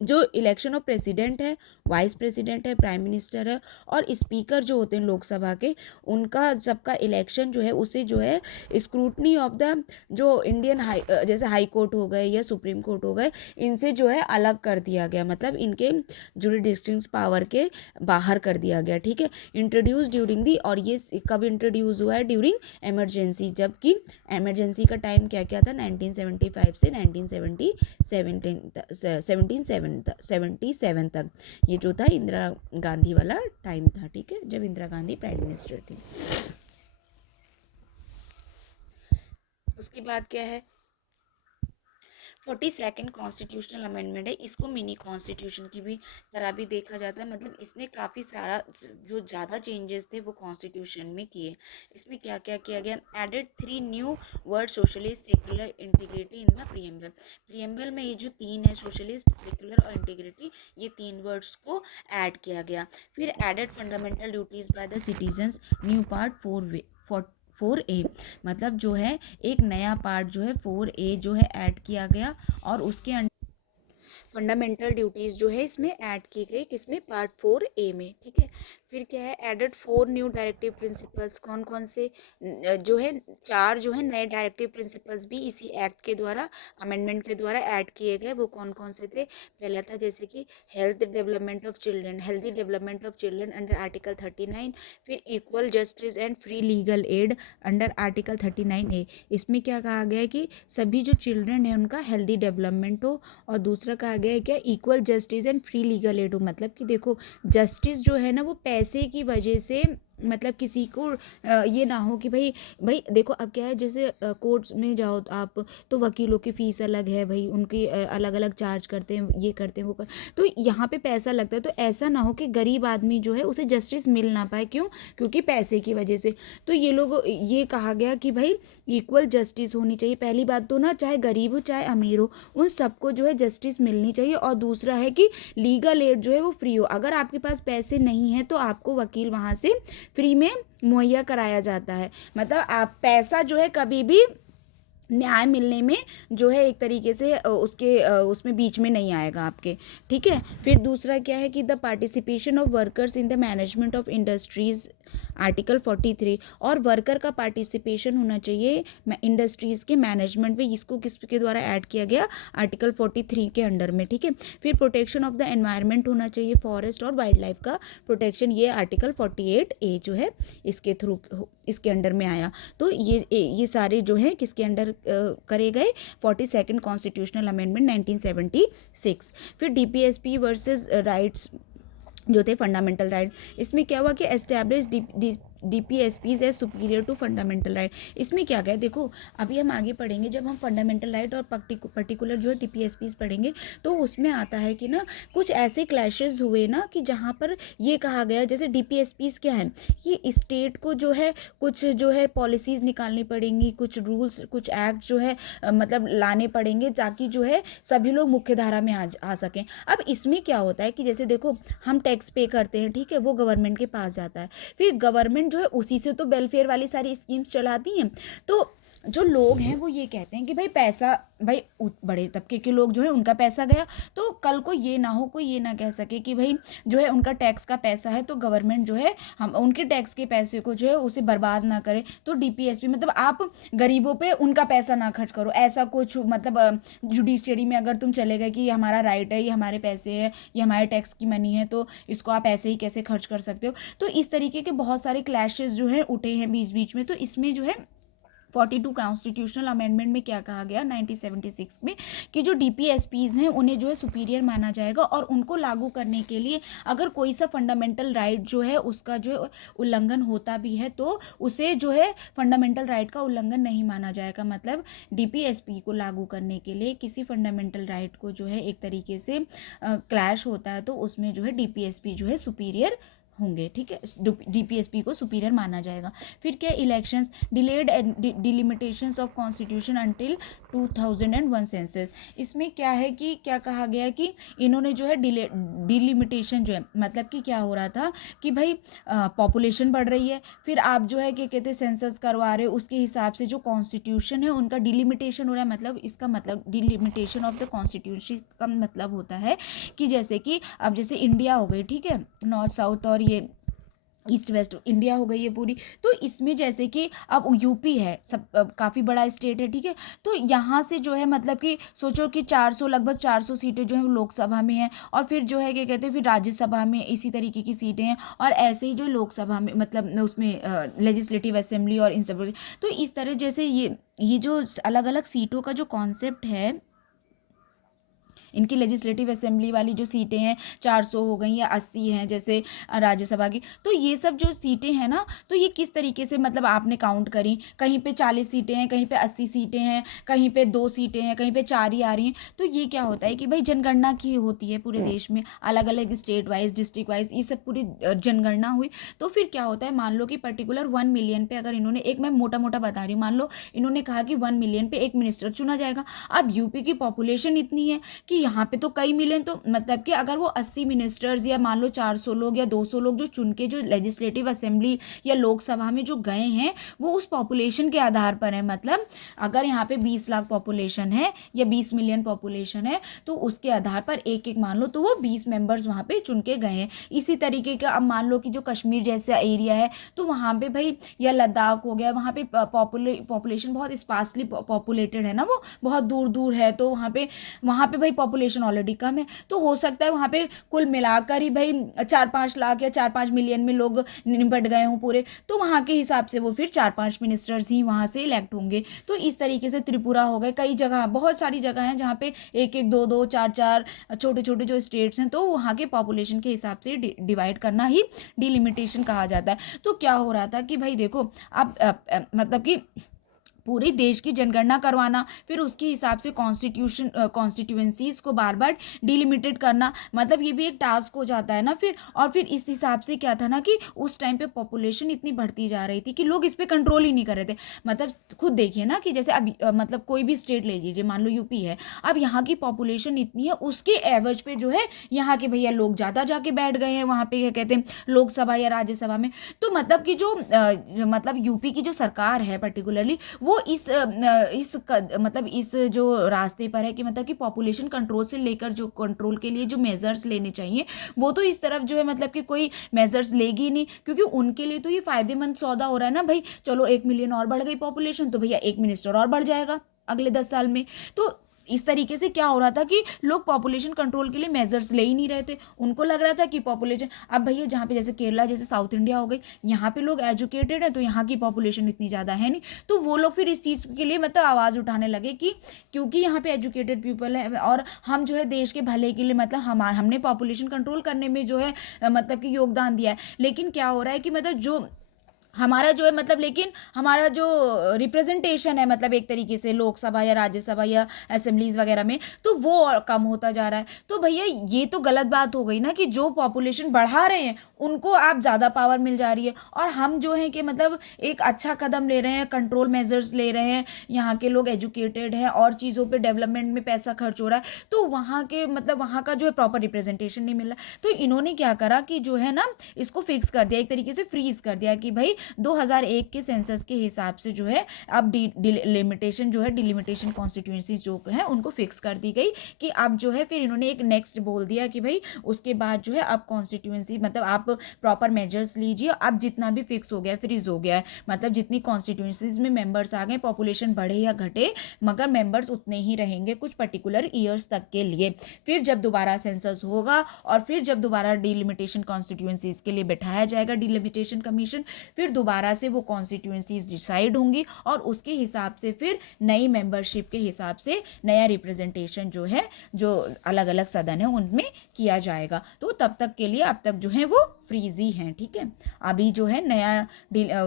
जो इलेक्शन ऑफ प्रेसिडेंट है, वाइस प्रेसिडेंट है, प्राइम मिनिस्टर है, और स्पीकर जो होते हैं लोकसभा के, उनका सबका इलेक्शन जो है उसे जो है स्क्रूटनी ऑफ द जो इंडियन जैसे हाई कोर्ट हो गए या सुप्रीम कोर्ट हो गए, इनसे जो है अलग कर दिया गया, मतलब इनके जुरिडिक्शन पावर के बाहर कर दिया गया। ठीक है, इंट्रोड्यूस ड्यूरिंग दी, और ये कब इंट्रोड्यूस हुआ है, ड्यूरिंग एमरजेंसी, जबकि एमरजेंसी का टाइम क्या क्या था, 1975 से 1977 तक, ये जो था इंदिरा गांधी वाला टाइम था। ठीक है, जब इंदिरा गांधी प्राइम मिनिस्टर थी। उसके बाद क्या है, 42nd कॉन्स्टिट्यूशनल अमेंडमेंट है, इसको मिनी कॉन्स्टिट्यूशन की भी तरह भी देखा जाता है, मतलब इसने काफ़ी सारा जो ज़्यादा चेंजेस थे वो कॉन्स्टिट्यूशन में किए। इसमें क्या क्या किया गया, added 3 new word, socialist, secular, integrity in the preamble. Preamble में ये जो 3 है, सोशलिस्ट, सेकुलर और इंटीग्रिटी, ये 3 वर्ड्स को ऐड किया गया। फिर added fundamental duties by the citizens, new part 4A, मतलब जो है एक नया पार्ट जो है 4A जो है ऐड किया गया, और उसके फंडामेंटल ड्यूटीज़ जो है इसमें ऐड की गई, किसमें, पार्ट 4A में। ठीक है, फिर क्या है, एडेड 4 न्यू डायरेक्टिव प्रिंसिपल्स, कौन कौन से, जो है 4 जो है नए डायरेक्टिव प्रिंसिपल्स भी इसी एक्ट के द्वारा, अमेंडमेंट के द्वारा ऐड किए गए। वो कौन कौन से थे, पहला था जैसे कि healthy development of children under article 39, फिर equal justice and free legal aid under article 39A। इसमें क्या कहा गया है कि सभी जो चिल्ड्रन है उनका हेल्दी डेवलपमेंट हो, और दूसरा कहा गया है क्या, equal justice and free legal aid हो। मतलब कि देखो, जस्टिस जो है ना वो पैसे की वजह से, मतलब किसी को ये ना हो कि भाई भाई देखो, अब क्या है, जैसे कोर्ट्स में जाओ आप, तो वकीलों की फ़ीस अलग है भाई, उनकी अलग अलग चार्ज करते हैं, ये करते हैं वो कर, तो यहाँ पे पैसा लगता है, तो ऐसा ना हो कि गरीब आदमी जो है उसे जस्टिस मिल ना पाए, क्यों, क्योंकि पैसे की वजह से। तो ये लोग, ये कहा गया कि भाई इक्वल जस्टिस होनी चाहिए, पहली बात तो ना, चाहे गरीब हो चाहे अमीर हो, उन सबको जो है जस्टिस मिलनी चाहिए, और दूसरा है कि लीगल एड जो है वो फ्री हो। अगर आपके पास पैसे नहीं है तो आपको वकील वहाँ से फ्री में मुहैया कराया जाता है, मतलब आप पैसा जो है कभी भी न्याय मिलने में जो है एक तरीके से उसके उसमें बीच में नहीं आएगा आपके। ठीक है, फिर दूसरा क्या है कि the participation of workers in the management of industries, article 43, और वर्कर का पार्टिसिपेशन होना चाहिए इंडस्ट्रीज़ के मैनेजमेंट में, इसको किसके द्वारा ऐड किया गया, आर्टिकल 43 के अंडर में। ठीक है, फिर प्रोटेक्शन ऑफ द एनवायरनमेंट होना चाहिए, फॉरेस्ट और वाइल्ड लाइफ का प्रोटेक्शन, ये आर्टिकल 48A जो है इसके थ्रू, इसके अंडर में आया। तो ये सारे जो है किसके अंडर करे गए, 42nd कॉन्स्टिट्यूशनल अमेंडमेंट 1976। फिर DPSP वर्सेस राइट्स जो थे फंडामेंटल राइट। इसमें क्या हुआ कि establish DPSPs as superior to fundamental right. इसमें क्या गया देखो, अभी हम आगे पढ़ेंगे जब हम फंडामेंटल राइट और पर्टिकुलर जो है DPSPs पढ़ेंगे, तो उसमें आता है कि ना कुछ ऐसे क्लैशेस हुए ना कि जहाँ पर ये कहा गया, जैसे DPSPs क्या है, ये स्टेट को जो है कुछ जो है पॉलिसीज़ निकालनी पड़ेंगी, कुछ रूल्स कुछ एक्ट जो है मतलब लाने पड़ेंगे, ताकि जो है सभी लोग मुख्य धारा में आ सकें। अब इसमें क्या होता है कि जैसे देखो, हम टैक्स पे करते हैं, ठीक है, वो गवर्नमेंट के पास जाता है, फिर गवर्नमेंट जो है उसी से तो वेलफेयर वाली सारी स्कीम्स चलाती हैं। तो जो लोग हैं वो ये कहते हैं कि भाई पैसा, भाई बड़े तबके के लोग जो है उनका पैसा गया, तो कल को ये ना हो, कोई ये ना कह सके कि भाई जो है उनका टैक्स का पैसा है, तो गवर्नमेंट जो है हम उनके टैक्स के पैसे को जो है उसे बर्बाद ना करे। तो DPSP मतलब आप गरीबों पे उनका पैसा ना खर्च करो, ऐसा कुछ मतलब जुडिशरी में अगर तुम चले गए कि ये हमारा राइट है, ये हमारे पैसे है, ये हमारे टैक्स की मनी है, तो इसको आप ऐसे ही कैसे खर्च कर सकते हो। तो इस तरीके के बहुत सारे क्लैशेस जो है उठे हैं बीच बीच में। तो इसमें जो है 42 कॉन्स्टिट्यूशनल अमेंडमेंट में क्या कहा गया 1976 में, कि जो DPSPs हैं उन्हें जो है सुपीरियर माना जाएगा, और उनको लागू करने के लिए अगर कोई सा फंडामेंटल राइट जो है उसका जो उल्लंघन होता भी है, तो उसे जो है फंडामेंटल राइट का उल्लंघन नहीं माना जाएगा। मतलब DPSP को लागू करने के लिए किसी फंडामेंटल राइट को जो है एक तरीके से क्लैश होता है, तो उसमें जो है DPSP जो है सुपीरियर होंगे, ठीक है, DPSP को सुपीरियर माना जाएगा। फिर क्या, elections, delayed delimitations of constitution until 2001 census. इसमें क्या है कि क्या कहा गया कि इन्होंने जो है डिलिमिटेशन जो है, मतलब कि क्या हो रहा था कि भाई पॉपुलेशन बढ़ रही है, फिर आप जो है क्या कहते हैं सेंसस करवा रहे हो, उसके हिसाब से जो कॉन्स्टिट्यूशन है उनका डिलिमिटेशन हो रहा है। मतलब इसका मतलब डिलिमिटेशन ऑफ द कॉन्स्टिट्यूशन का मतलब होता है कि जैसे कि अब जैसे इंडिया हो गई, ठीक है, नॉर्थ साउथ और ये ईस्ट वेस्ट इंडिया हो गई है पूरी। तो इसमें जैसे कि अब यूपी है, सब काफ़ी बड़ा स्टेट है, ठीक है, तो यहाँ से जो है मतलब कि सोचो कि 400 लगभग 400 सीटें जो है लोकसभा में हैं, और फिर जो है क्या कहते हैं फिर राज्यसभा में इसी तरीके की सीटें हैं, और ऐसे ही जो लोकसभा में मतलब उसमें लेजिस्लेटिव असेंबली और इन सब। तो इस तरह जैसे ये जो अलग अलग सीटों का जो कॉन्सेप्ट है, इनकी लेजिस्लेटिव असेंबली वाली जो सीटें हैं 400 हो गई या 80 हैं जैसे राज्यसभा की, तो ये सब जो सीटें हैं ना, तो ये किस तरीके से मतलब आपने काउंट करी, कहीं पे 40 सीटें हैं, कहीं पे 80 सीटें हैं, कहीं पे 2 सीटें हैं, कहीं पे 4 ही आ रही हैं। तो ये क्या होता है कि भाई जनगणना की होती है पूरे देश में, अलग अलग स्टेट वाइज डिस्ट्रिक्ट वाइज ये सब पूरी जनगणना हुई। तो फिर क्या होता है, मान लो कि पर्टिकुलर 1 मिलियन पे अगर इन्होंने, एक मैं मोटा मोटा बता रही हूँ, मान लो इन्होंने कहा कि 1 मिलियन पे एक मिनिस्टर चुना जाएगा। अब यूपी की पॉपुलेशन इतनी है कि यहाँ पे तो कई मिलियन, तो मतलब कि अगर वो 80 मिनिस्टर्स या मान लो 400 लोग या 200 लोग जो चुन के जो लेजिस्लेटिव असेंबली या लोकसभा में जो गए हैं, वो उस पॉपुलेशन के आधार पर है। मतलब अगर यहाँ पे 20 लाख पॉपुलेशन है या 20 मिलियन पॉपुलेशन है, तो उसके आधार पर एक एक मान लो तो वो 20 मेंबर्स वहाँ पे चुन के गए हैं। इसी तरीके का अब मान लो कि जो कश्मीर जैसा एरिया है, तो वहाँ पे भाई, या लद्दाख हो गया, वहाँ पे पॉपुलेशन बहुत स्पार्सली पॉपुलेटेड है ना, वो बहुत दूर दूर है, तो वहाँ पे भाई पॉपुलेशन ऑलरेडी कम है, तो हो सकता है वहाँ पे कुल मिलाकर ही भाई 4-5 लाख या 4-5 मिलियन में लोग निपट गए हों पूरे, तो वहाँ के हिसाब से वो फिर 4-5 मिनिस्टर्स ही वहाँ से इलेक्ट होंगे। तो इस तरीके से त्रिपुरा हो गए, कई जगह बहुत सारी जगह हैं जहाँ पे 1-1 2-2 4-4 छोटे छोटे जो स्टेट्स हैं, तो वहाँ के पॉपुलेशन के हिसाब से डिवाइड करना ही डिलिमिटेशन कहा जाता है। तो क्या हो रहा था कि भाई देखो, अब मतलब कि पूरे देश की जनगणना करवाना, फिर उसके हिसाब से कॉन्स्टिट्यूएंसीज को बार बार डिलिमिटेड करना, मतलब ये भी एक टास्क हो जाता है ना फिर। और फिर इस हिसाब से क्या था ना कि उस टाइम पे पॉपुलेशन इतनी बढ़ती जा रही थी कि लोग इस पर कंट्रोल ही नहीं कर रहे थे। मतलब खुद देखिए ना कि जैसे अब मतलब कोई भी स्टेट ले लीजिए, मान लो यूपी है, अब यहाँ की पॉपुलेशन इतनी है, उसके एवरेज पे जो है यहाँ के भैया लोग ज़्यादा जाके बैठ गए हैं वहाँ पे, क्या कहते हैं, लोकसभा या राज्यसभा में। तो मतलब कि जो मतलब यूपी की जो सरकार है पर्टिकुलरली, वो मतलब इस जो रास्ते पर है कि मतलब कि पॉपुलेशन कंट्रोल से लेकर जो कंट्रोल के लिए जो मेजर्स लेने चाहिए, वो तो इस तरफ जो है मतलब कि कोई मेजर्स लेगी नहीं, क्योंकि उनके लिए तो ये फायदेमंद सौदा हो रहा है ना भाई, चलो 1 मिलियन और बढ़ गई पॉपुलेशन, तो भैया एक मिनिस्टर और बढ़ जाएगा अगले 10 साल में। तो इस तरीके से क्या हो रहा था कि लोग पॉपुलेशन कंट्रोल के लिए मेजर्स ले ही नहीं रहे थे। उनको लग रहा था कि पॉपुलेशन, अब भैया जहाँ पे जैसे केरला जैसे साउथ इंडिया हो गई, यहाँ पे लोग एजुकेटेड है तो यहाँ की पॉपुलेशन इतनी ज़्यादा है नहीं, तो वो लोग फिर इस चीज़ के लिए मतलब आवाज़ उठाने लगे कि क्योंकि यहाँ पे एजुकेटेड पीपल है और हम जो है देश के भले के लिए मतलब हमने पॉपुलेशन कंट्रोल करने में जो है मतलब कि योगदान दिया है, लेकिन क्या हो रहा है कि मतलब जो हमारा जो है मतलब लेकिन हमारा जो रिप्रेजेंटेशन है मतलब एक तरीके से लोकसभा या राज्यसभा या असेंबलीज वगैरह में, तो वो और कम होता जा रहा है। तो भैया ये तो गलत बात हो गई ना कि जो पॉपुलेशन बढ़ा रहे हैं उनको आप ज़्यादा पावर मिल जा रही है, और हम जो है कि मतलब एक अच्छा कदम ले रहे हैं, कंट्रोल मेजर्स ले रहे हैं, यहाँ के लोग एजुकेटेड हैं और चीज़ों पे डेवलपमेंट में पैसा खर्च हो रहा है, तो वहाँ के मतलब वहाँ का जो है प्रॉपर रिप्रेजेंटेशन नहीं मिल रहा। तो इन्होंने क्या करा कि जो है ना इसको फिक्स कर दिया, एक तरीके से फ्रीज कर दिया कि भाई 2001 के सेंसस के हिसाब से जो है अब डिलिमिटेशन जो है डिलिमिटेशन कॉन्स्टिट्यूंसी जो है उनको फिक्स कर दी गई कि अब जो है फिर इन्होंने एक नेक्स्ट बोल दिया कि भाई उसके बाद जो है अब कॉन्स्टिट्यूंसी मतलब आप प्रॉपर मेजर्स लीजिए, अब जितना भी फिक्स हो गया फ्रीज हो गया है, मतलब जितनी कॉन्स्टिट्यूंसीज में मेंबर्स आ गए, पॉपुलेशन बढ़े या घटे मगर मेंबर्स उतने ही रहेंगे कुछ पर्टिकुलर ईयर्स तक के लिए। फिर जब दोबारा सेंसस होगा और फिर जब दोबारा डिलिमिटेशन कॉन्स्टिट्यूंसीज के लिए बैठाया जाएगा डिलिमिटेशन कमीशन, फिर दोबारा से वो कॉन्स्टिट्यूंसीज डिसाइड होंगी और उसके हिसाब से फिर नई मेंबरशिप के हिसाब से नया रिप्रेजेंटेशन जो है जो अलग अलग सदन है उनमें किया जाएगा। तो तब तक के लिए अब तक जो है वो फ्रीज ही हैं, ठीक है। अभी जो है नया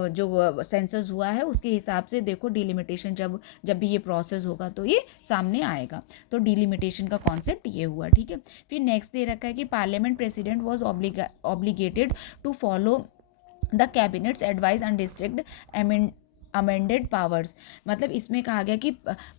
जो सेंसस हुआ है उसके हिसाब से देखो डिलिमिटेशन जब जब भी ये प्रोसेस होगा तो ये सामने आएगा। तो डिलिमिटेशन का कॉन्सेप्ट ये हुआ, ठीक है। फिर नेक्स्ट दे रखा है कि parliament president was obligated to follow the cabinet's advice unrestricted amended powers. मतलब इसमें कहा गया कि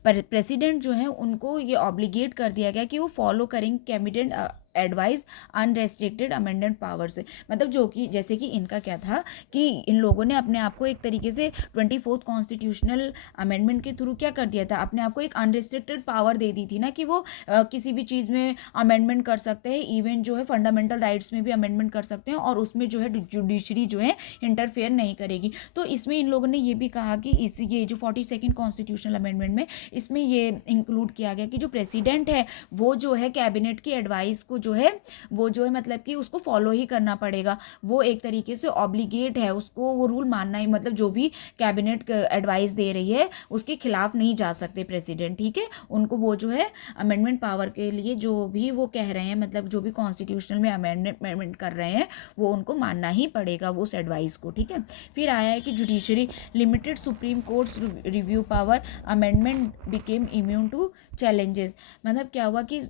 प्रेसिडेंट जो है उनको ये ऑब्लिगेट कर दिया गया कि वो फॉलो करेंगे cabinet advice unrestricted amended power से। मतलब जो कि जैसे कि इनका क्या था कि इन लोगों ने अपने आप को एक तरीके से 24th कॉन्स्टिट्यूशनल अमेंडमेंट के थ्रू क्या कर दिया था, अपने आप को एक अनरेस्ट्रिक्टेड पावर दे दी थी ना कि वो किसी भी चीज़ में अमेंडमेंट कर सकते हैं, इवन जो है फंडामेंटल राइट्स में भी अमेंडमेंट कर सकते हैं और उसमें जो है जुडिशरी जो है इंटरफेयर नहीं करेगी। तो इसमें इन लोगों ने ये भी कहा कि इस ये जो 42nd कॉन्स्टिट्यूशनल अमेंडमेंट में इसमें ये इंक्लूड किया गया कि जो प्रेसिडेंट है वो जो है कैबिनेट की एडवाइस को जो है वो जो है मतलब कि उसको फॉलो ही करना पड़ेगा, वो एक तरीके से ऑब्लिगेट है, उसको वो रूल मानना ही, मतलब जो भी कैबिनेट एडवाइस दे रही है उसके खिलाफ नहीं जा सकते प्रेसिडेंट, ठीक है। उनको वो जो है अमेंडमेंट पावर के लिए जो भी वो कह रहे हैं मतलब जो भी कॉन्स्टिट्यूशनल में अमेंडमेंट कर रहे हैं वो उनको मानना ही पड़ेगा वो उस एडवाइस को, ठीक है। फिर आया है कि judiciary limited supreme courts review power, amendment became immune to challenges. मतलब क्या हुआ कि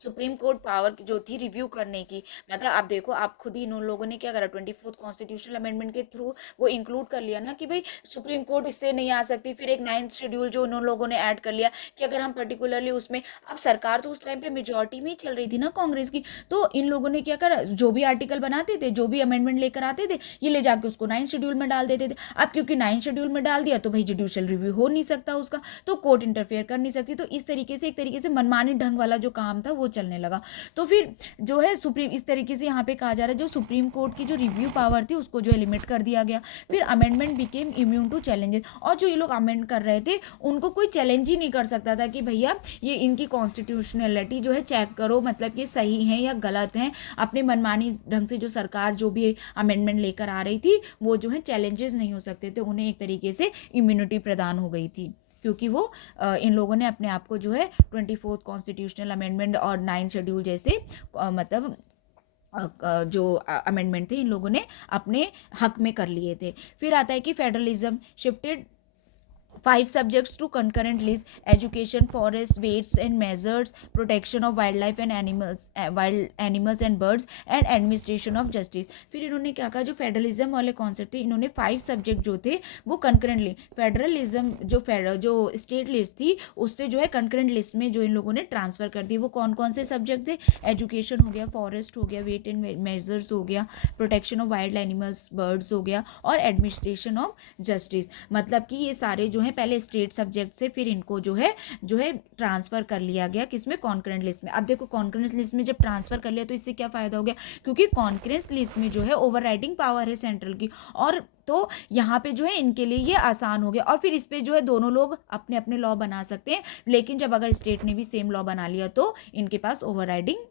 सुप्रीम कोर्ट पावर जो थी रिव्यू करने की, मतलब आप देखो आप खुद ही इन लोगों ने क्या करा 24th कॉन्स्टिट्यूशनल अमेंडमेंट के थ्रू वो इंक्लूड कर लिया ना कि भाई सुप्रीम कोर्ट इससे नहीं आ सकती। फिर एक 9th शेड्यूल जो उन लोगों ने ऐड कर लिया कि अगर हम पर्टिकुलरली उसमें, अब सरकार तो उस टाइम पे मेजोरिटी में ही चल रही थी ना कांग्रेस की, तो इन लोगों ने क्या करा जो भी आर्टिकल बनाते थे जो भी अमेंडमेंट लेकर आते थे ये ले जाके उसको 9th शेड्यूल में डाल देते थे। अब क्योंकि 9th शेड्यूल में डाल दिया तो भाई जुडिशियल रिव्यू हो नहीं सकता उसका, तो कोर्ट इंटरफेयर कर नहीं सकती, तो इस तरीके से एक तरीके से मनमानी ढंग वाला जो काम था वो चलने लगा। तो फिर जो है सुप्रीम इस तरीके से यहाँ पे कहा जा रहा है जो सुप्रीम कोर्ट की जो रिव्यू पावर थी उसको जो है लिमिट कर दिया गया। फिर amendment became immune to challenges, और जो ये लोग अमेंड कर रहे थे उनको कोई चैलेंज ही नहीं कर सकता था कि भैया ये इनकी कॉन्स्टिट्यूशनलिटी जो है चेक करो, मतलब कि सही है या गलत है। अपने मनमानी ढंग से जो सरकार जो भी अमेंडमेंट लेकर आ रही थी वो जो है चैलेंजेस नहीं हो सकते थे, उन्हें एक तरीके से इम्यूनिटी प्रदान हो गई थी क्योंकि वो इन लोगों ने अपने आप को जो है 24th कॉन्स्टिट्यूशनल अमेंडमेंट और 9th शेड्यूल जैसे मतलब जो अमेंडमेंट थे इन लोगों ने अपने हक में कर लिए थे। फिर आता है कि federalism shifted 5 subjects to concurrent list: education, forest, weights and measures, protection of wildlife and wild animals and birds, and administration of justice। फिर इन्होंने क्या कहा जो फेडरलिज्म वाले कॉन्सेप्ट थे इन्होंने 5 सब्जेक्ट जो थे वो कंकरेंटली, फेडरलिज्म जो स्टेट लिस्ट थी उससे जो है कंकरेंट लिस्ट में जो इन लोगों ने ट्रांसफर कर दी। वो कौन कौन से सब्जेक्ट थे, एजुकेशन हो गया, फॉरेस्ट हो गया, वेट एंड मेजर्स हो गया, protection of wild animals birds हो गया, और एडमिनिस्ट्रेशन ऑफ जस्टिस। मतलब कि ये सारे जो है पहले स्टेट सब्जेक्ट से फिर इनको जो है ट्रांसफर कर लिया गया किसमें, कॉन्करेंट लिस्ट में। अब देखो कॉन्करेंट लिस्ट में जब ट्रांसफर कर लिया तो इससे क्या फायदा हो गया, क्योंकि कॉन्करेंट लिस्ट में जो है ओवरराइडिंग पावर है सेंट्रल की, और तो यहाँ पे जो है इनके लिए ये आसान हो गया, और फिर इस पे जो है दोनों लोग अपने अपने लॉ बना सकते हैं, लेकिन जब अगर स्टेट ने भी सेम लॉ बना लिया तो इनके पास ओवरराइडिंग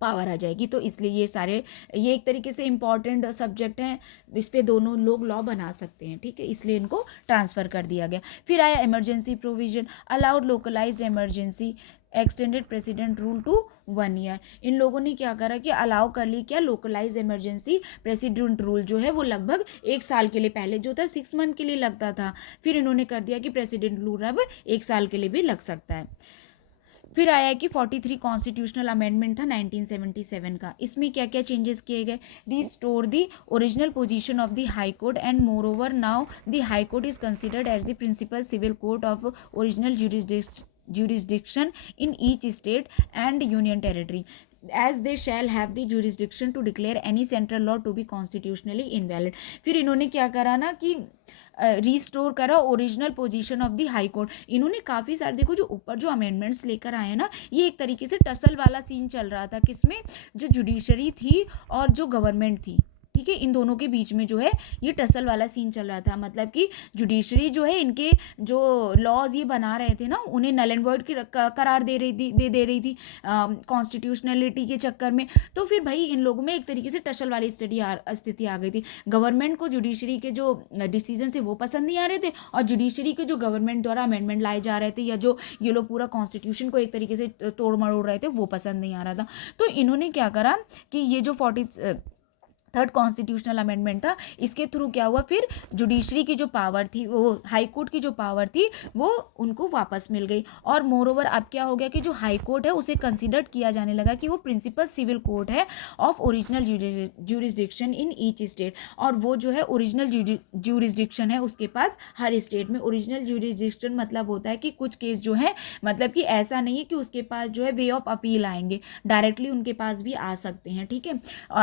पावर आ जाएगी। तो इसलिए ये एक तरीके से इम्पॉर्टेंट सब्जेक्ट है, इस पे दोनों लोग लॉ बना सकते हैं, ठीक है, इसलिए इनको ट्रांसफ़र कर दिया गया। फिर आया emergency provision, allowed localised emergency extended president rule to 1 year. इन लोगों ने क्या करा कि अलाउ कर ली क्या, लोकलाइज इमरजेंसी प्रेसिडेंट रूल जो है वो लगभग 1 साल के लिए, पहले जो था 6 मंथ के लिए लगता था, फिर इन्होंने कर दिया कि प्रेसिडेंट रूल अब 1 साल के लिए भी लग सकता है। फिर आया कि 43 कॉन्स्टिट्यूशनल अमेंडमेंट था 1977 का। इसमें क्या क्या चेंजेस किए गए, restore the original position of the high court and moreover now the high court is considered as the principal civil court of original jurisdiction in each state and union territory, as they shall have the jurisdiction to declare any central law to be constitutionally invalid। फिर इन्होंने क्या करा ना कि restore करा original position of the high court. इन्होंने काफ़ी सारे, देखो जो ऊपर जो अमेंडमेंट्स लेकर आए ना, ये एक तरीके से टसल वाला सीन चल रहा था, किसमें, जो जुडिशरी थी और जो गवर्नमेंट थी, ठीक है, इन दोनों के बीच में जो है ये टसल वाला सीन चल रहा था। मतलब कि जुडिशरी जो है इनके जो लॉज ये बना रहे थे ना, उन्हें नल एंड वॉइड की करार दे रही थी कॉन्स्टिट्यूशनलिटी के चक्कर में। तो फिर भाई इन लोगों में एक तरीके से टसल वाली स्थिति आ गई थी। गवर्नमेंट को जुडिशरी के जो डिसीजन थे वो पसंद नहीं आ रहे थे, और जुडिशरी के जो गवर्नमेंट द्वारा अमेंडमेंट लाए जा रहे थे, या जो ये लोग पूरा कॉन्स्टिट्यूशन को एक तरीके से तोड़ मरोड़ रहे थे, वो पसंद नहीं आ रहा था। तो इन्होंने क्या करा कि ये जो 43rd कॉन्स्टिट्यूशनल अमेंडमेंट था, इसके थ्रू क्या हुआ, फिर जुडिशरी की जो पावर थी, वो हाई कोर्ट की जो पावर थी, वो उनको वापस मिल गई। और मोर ओवर अब क्या हो गया कि जो हाई कोर्ट है उसे कंसिडर किया जाने लगा कि वो प्रिंसिपल सिविल कोर्ट है of original jurisdiction in each state, और वो जो है ओरिजिनल ज्यूरिसडिक्शन है उसके पास हर स्टेट में। ओरिजिनल ज्यूरिसडिक्शन मतलब होता है कि कुछ केस जो है, मतलब कि ऐसा नहीं है कि उसके पास जो है वे ऑफ अपील आएंगे, डायरेक्टली उनके पास भी आ सकते हैं, ठीक है,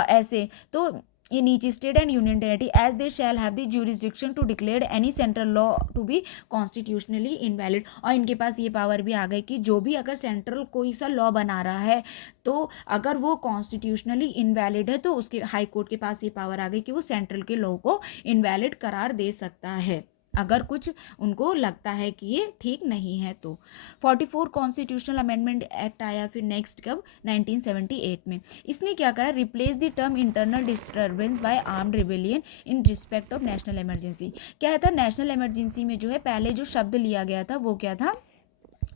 ऐसे। तो in each state and union territory, as they shall have the jurisdiction to declare any central law to be constitutionally invalid। और इनके पास ये पावर भी आ गई कि जो भी अगर सेंट्रल कोई सा लॉ बना रहा है, तो अगर वो कॉन्स्टिट्यूशनली इनवैलिड है, तो उसके हाई कोर्ट के पास ये पावर आ गई कि वो सेंट्रल के लॉ को इनवैलिड करार दे सकता है, अगर कुछ उनको लगता है कि ये ठीक नहीं है। तो 44 कॉन्स्टिट्यूशनल अमेंडमेंट एक्ट आया फिर नेक्स्ट कब, 1978 में। इसने क्या करा, replace the term internal disturbance by armed rebellion in respect of national emergency. क्या था, नेशनल इमरजेंसी में जो है पहले जो शब्द लिया गया था वो क्या था,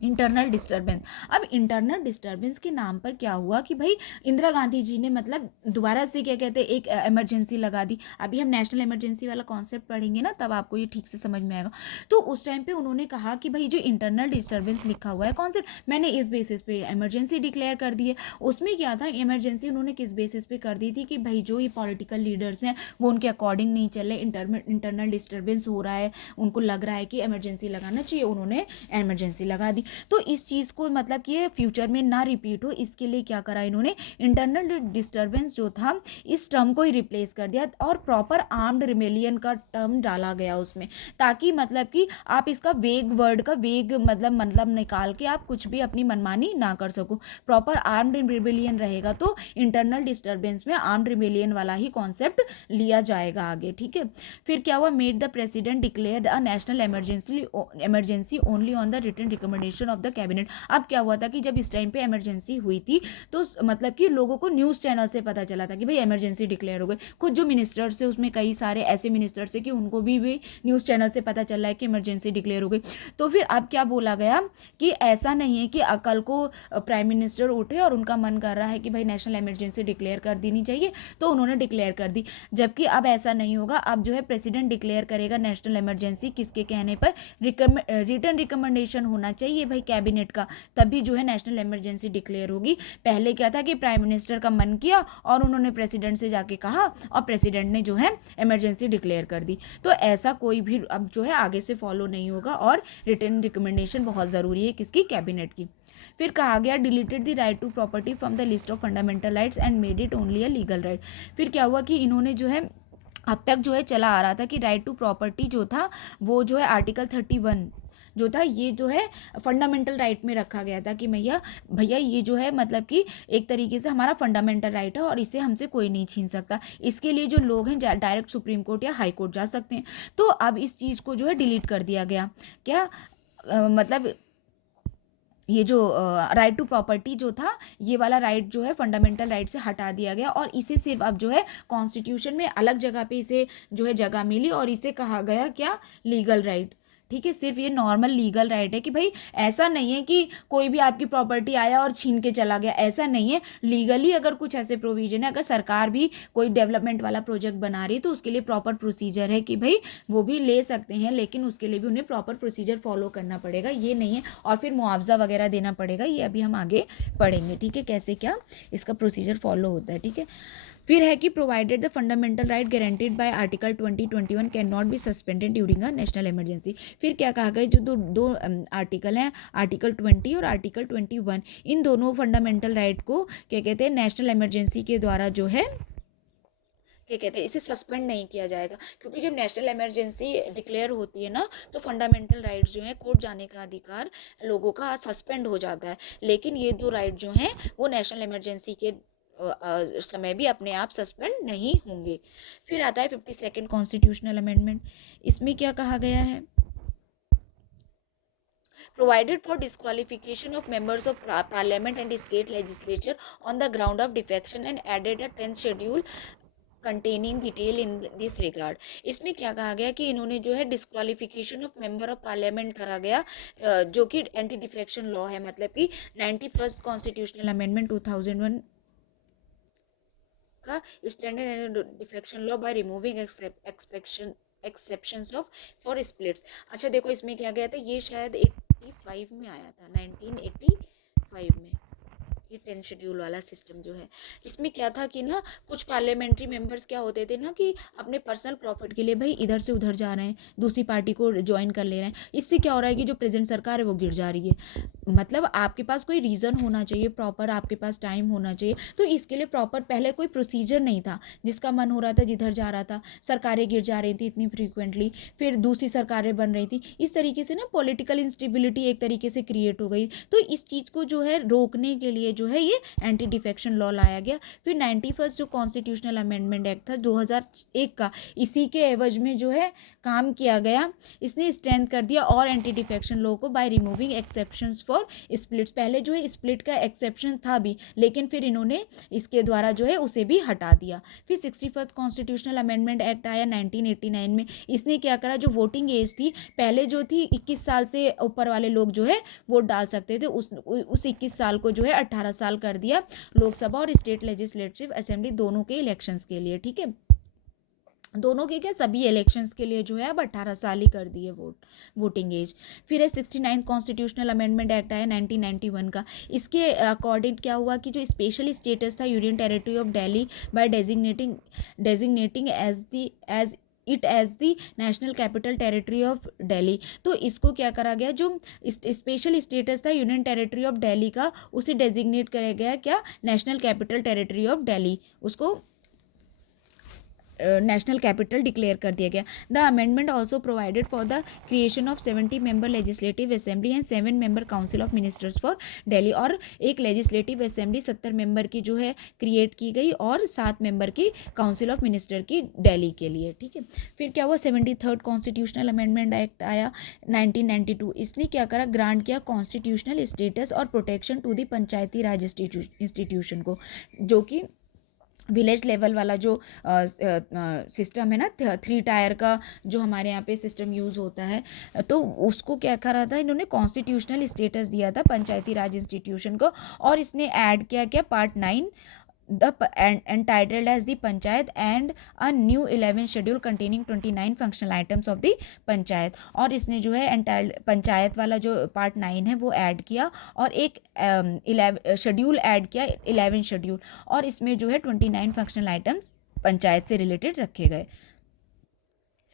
इंटरनल डिस्टर्बेंस। अब इंटरनल डिस्टर्बेंस के नाम पर क्या हुआ कि भाई इंदिरा गांधी जी ने मतलब दोबारा से क्या कहते हैं एक इमरजेंसी लगा दी। अभी हम नेशनल इमरजेंसी वाला कॉन्सेप्ट पढ़ेंगे ना, तब आपको ये ठीक से समझ में आएगा। तो उस टाइम पे उन्होंने कहा कि भाई जो इंटरनल डिस्टर्बेंस लिखा हुआ है कॉन्सेप्ट, मैंने इस बेसिस पे इमरजेंसी डिक्लेयर कर दी है। उसमें क्या था, इमरजेंसी उन्होंने किस बेसिस पे कर दी थी कि भाई जो ये पॉलिटिकल लीडर्स हैं वो उनके अकॉर्डिंग नहीं चल रहे, इंटरनल डिस्टर्बेंस हो रहा है, उनको लग रहा है कि इमरजेंसी लगाना चाहिए, उन्होंने इमरजेंसी लगा दी। तो इस चीज़ को मतलब कि ये फ्यूचर में ना रिपीट हो, इसके लिए क्या करा इन्होंने, इंटरनल डिस्टर्बेंस जो था इस टर्म को ही रिप्लेस कर दिया, और प्रॉपर आर्म्ड रिबेलियन का टर्म डाला गया उसमें, ताकि मतलब कि आप इसका वेग वर्ड का वेग मतलब निकाल के आप कुछ भी अपनी मनमानी ना कर सको। प्रॉपर आर्म्ड रिबेलियन रहेगा तो इंटरनल डिस्टर्बेंस में आर्म्ड रिबेलियन वाला ही कॉन्सेप्ट लिया जाएगा आगे, ठीक है। फिर क्या हुआ, made the president declare a national emergency only on the written recommendation of the cabinet. अब क्या हुआ था कि जब इस टाइम पे इमरजेंसी हुई थी, तो मतलब कि लोगों को न्यूज़ चैनल से पता चला था कि भाई इमरजेंसी डिक्लेयर हो गई। खुद जो मिनिस्टर्स थे उसमें कई सारे ऐसे मिनिस्टर्स थे कि उनको भी न्यूज़ चैनल से पता चल रहा है कि इमरजेंसी डिक्लेयर हो गई। तो फिर अब क्या बोला गया कि ऐसा नहीं है कि कल को प्राइम मिनिस्टर उठे और उनका मन कर रहा है कि भाई नेशनल इमरजेंसी डिक्लेयर कर देनी चाहिए, तो उन्होंने डिक्लेयर कर दी। जबकि अब ऐसा नहीं होगा, अब जो है प्रेसिडेंट डिक्लेयर करेगा नेशनल इमरजेंसी, किसके कहने पर, रिटन रिकमेंडेशन होना चाहिए भाई कैबिनेट का, तभी जो है नेशनल इमरजेंसी डिक्लेयर होगी। पहले क्या था कि प्राइम मिनिस्टर का मन किया और उन्होंने प्रेसिडेंट से जाके कहा और प्रेसिडेंट ने जो है इमरजेंसी डिक्लेयर कर दी। तो ऐसा कोई भी अब जो है आगे से फॉलो नहीं होगा, और रिटन रिकमेंडेशन बहुत ज़रूरी है किसकी, कैबिनेट की। फिर कहा गया, deleted the right to property from the list of fundamental rights and made it only a legal right. फिर क्या हुआ कि इन्होंने जो है, अब तक जो है चला आ रहा था कि राइट टू प्रॉपर्टी जो था वो जो है आर्टिकल 31 जो था ये जो है फंडामेंटल राइट में रखा गया था कि भैया भैया ये जो है मतलब कि एक तरीके से हमारा फंडामेंटल राइट है और इसे हमसे कोई नहीं छीन सकता। इसके लिए जो लोग हैं डायरेक्ट सुप्रीम कोर्ट या हाई कोर्ट जा सकते हैं। तो अब इस चीज़ को जो है डिलीट कर दिया गया। क्या मतलब ये जो राइट टू प्रॉपर्टी जो था, ये वाला राइट जो है फंडामेंटल राइट से हटा दिया गया और इसे सिर्फ अब जो है कॉन्स्टिट्यूशन में अलग जगह पे इसे जो है जगह मिली और इसे कहा गया क्या, लीगल राइट। ठीक है, सिर्फ ये नॉर्मल लीगल राइट है कि भाई ऐसा नहीं है कि कोई भी आपकी प्रॉपर्टी आया और छीन के चला गया, ऐसा नहीं है। लीगली अगर कुछ ऐसे प्रोविजन है, अगर सरकार भी कोई डेवलपमेंट वाला प्रोजेक्ट बना रही है तो उसके लिए प्रॉपर प्रोसीजर है कि भाई वो भी ले सकते हैं, लेकिन उसके लिए भी उन्हें प्रॉपर प्रोसीजर फॉलो करना पड़ेगा, ये नहीं है। और फिर मुआवजा वगैरह देना पड़ेगा, ये अभी हम आगे पढ़ेंगे। ठीक है, कैसे क्या इसका प्रोसीजर फॉलो होता है। ठीक है, फिर है कि provided the fundamental right guaranteed bye article 2021 can not be suspended during a national emergency. फिर क्या कहा गया, जो दो आर्टिकल हैं, आर्टिकल 20 और आर्टिकल 21, इन दोनों फंडामेंटल राइट को क्या कहते हैं, नेशनल इमरजेंसी के द्वारा जो है क्या कहते हैं, इसे सस्पेंड नहीं किया जाएगा। क्योंकि जब नेशनल इमरजेंसी डिक्लेयर होती है ना, तो फंडामेंटल राइट्स जो है, कोर्ट जाने का अधिकार लोगों का सस्पेंड हो जाता है। लेकिन ये दो राइट जो हैं वो नेशनल इमरजेंसी के समय भी अपने आप सस्पेंड नहीं होंगे। फिर आता है 52nd कॉन्स्टिट्यूशनल अमेंडमेंट। इसमें क्या कहा गया है, provided for disqualification of members of parliament and state legislature on the ground of defection and added a 10th schedule containing detail in this regard. इसमें क्या कहा गया कि इन्होंने जो है disqualification of member of parliament करा गया, जो कि एंटी डिफेक्शन लॉ है। मतलब कि 91st कॉन्स्टिट्यूशनल अमेंडमेंट 2001 का standard and defection law by removing exceptions of for splits. अच्छा देखो, इसमें क्या गया था, ये शायद 85 में आया था, 1985 में, ये 10 शेड्यूल वाला सिस्टम जो है। इसमें क्या था कि ना, कुछ पार्लियामेंट्री मेंबर्स क्या होते थे ना कि अपने पर्सनल प्रॉफिट के लिए भाई इधर से उधर जा रहे हैं, दूसरी पार्टी को ज्वाइन कर ले रहे हैं। इससे क्या हो रहा है कि जो प्रेजेंट सरकार है वो गिर जा रही है। मतलब आपके पास कोई रीज़न होना चाहिए, प्रॉपर आपके पास टाइम होना चाहिए। तो इसके लिए प्रॉपर पहले कोई प्रोसीजर नहीं था, जिसका मन हो रहा था जिधर जा रहा था, सरकारें गिर जा रही थी इतनी फ्रीक्वेंटली, फिर दूसरी सरकारें बन रही थी। इस तरीके से ना पॉलिटिकल इंस्टेबिलिटी एक तरीके से क्रिएट हो गई। तो इस चीज़ को जो है रोकने के लिए जो है ये एंटी डिफेक्शन लॉ लाया गया। फिर 91st जो कॉन्स्टिट्यूशनल अमेंडमेंट एक्ट था 2001 का, इसी के एवज में जो है काम किया गया। इसने स्ट्रेंथ कर दिया और एंटी डिफेक्शन लॉ को by removing exceptions for splits. पहले जो है स्प्लिट का एक्सेप्शन था भी, लेकिन फिर इन्होंने इसके द्वारा जो है उसे भी हटा दिया। फिर 61st कॉन्स्टिट्यूशनल अमेंडमेंट एक्ट आया 1989 में। इसने क्या करा, जो वोटिंग एज थी पहले जो थी 21 साल से ऊपर वाले लोग जो है वोट डाल सकते थे, उस 21 साल को जो है 18 साल कर दिया लोकसभा और स्टेट लेजिस्लेटिव असेंबली दोनों के इलेक्शंस के लिए। ठीक है, दोनों के क्या, सभी इलेक्शंस के लिए जो है अब 18 साल ही कर दिए वोटिंग एज। फिर है 69 कॉन्स्टिट्यूशनल अमेंडमेंट एक्ट आया 1991 का। इसके अकॉर्डिंग क्या हुआ कि जो स्पेशल स्टेटस था union territory of Delhi by designating as it as the national capital territory of Delhi. तो इसको क्या करा गया, जो स्पेशल स्टेटस था यूनियन टेरिटरी ऑफ दिल्ली का, उसे डेजिग्नेट करा गया क्या, national capital territory of Delhi, उसको नेशनल कैपिटल डिक्लेयर कर दिया गया। The amendment also provided for the creation of 70 member legislative assembly and 7 member council of ministers for Delhi. और एक लेजिस्लेटिव असेंबली 70 मेंबर की जो है क्रिएट की गई और 7 मेंबर की काउंसिल ऑफ मिनिस्टर की दिल्ली के लिए। ठीक है, फिर क्या हुआ, 73rd कॉन्स्टिट्यूशनल अमेंडमेंट एक्ट आया 1992। इसने क्या करा, ग्रांट किया कॉन्स्टिट्यूशनल स्टेटस और protection to the panchayati raj institution को, जो कि विलेज लेवल वाला जो सिस्टम है ना, 3 टायर का जो हमारे यहाँ पे सिस्टम यूज़ होता है, तो उसको क्या करा था, इन्होंने कॉन्स्टिट्यूशनल स्टेटस दिया था पंचायती राज इंस्टीट्यूशन को। और इसने ऐड किया क्या, part 9 the entitled as the panchayat and a new 11 schedule containing 29 functional items of the panchayat. और इसने जो है पंचायत वाला जो पार्ट 9 है वो ऐड किया और एक 11 शेड्यूल ऐड किया, 11 शेड्यूल, और इसमें जो है 29 फंक्शनल आइटम्स पंचायत से रिलेटेड रखे गए।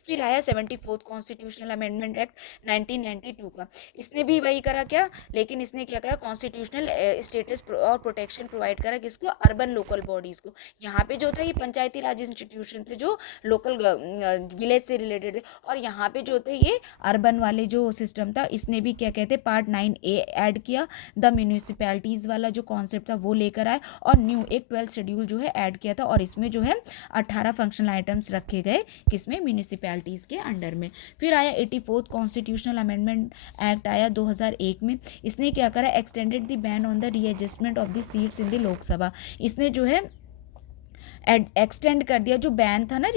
फिर आया 74th कॉन्स्टिट्यूशनल अमेंडमेंट एक्ट 1992 का। इसने भी वही करा क्या, लेकिन इसने क्या करा, कॉन्स्टिट्यूशनल स्टेटस और प्रोटेक्शन प्रोवाइड करा किसको, अर्बन लोकल बॉडीज़ को। यहाँ पे जो था ये पंचायती राज इंस्टीट्यूशन थे जो लोकल विलेज से रिलेटेड थे, और यहाँ पे जो थे ये अर्बन वाले जो सिस्टम था, इसने भी क्या कहते हैं पार्ट 9A ऐड किया, द म्यूनिसिपैलिटीज़ वाला जो कॉन्सेप्ट था वो लेकर आए, और न्यू एक 12th शेड्यूल जो है ऐड किया था, और इसमें जो है 18 फंक्शनल आइटम्स रखे गए किसमें, म्यूनिसिपैलिटीज़ के अंडर में। फिर आया 84th कॉन्स्टिट्यूशनल अमेंडमेंट एक्ट आया 2001 में। इसने क्या करा, extended the ban on the readjustment of the seats in the Lok Sabha. इसने जो है एक्सटेंड कर दिया जो बैन था ना,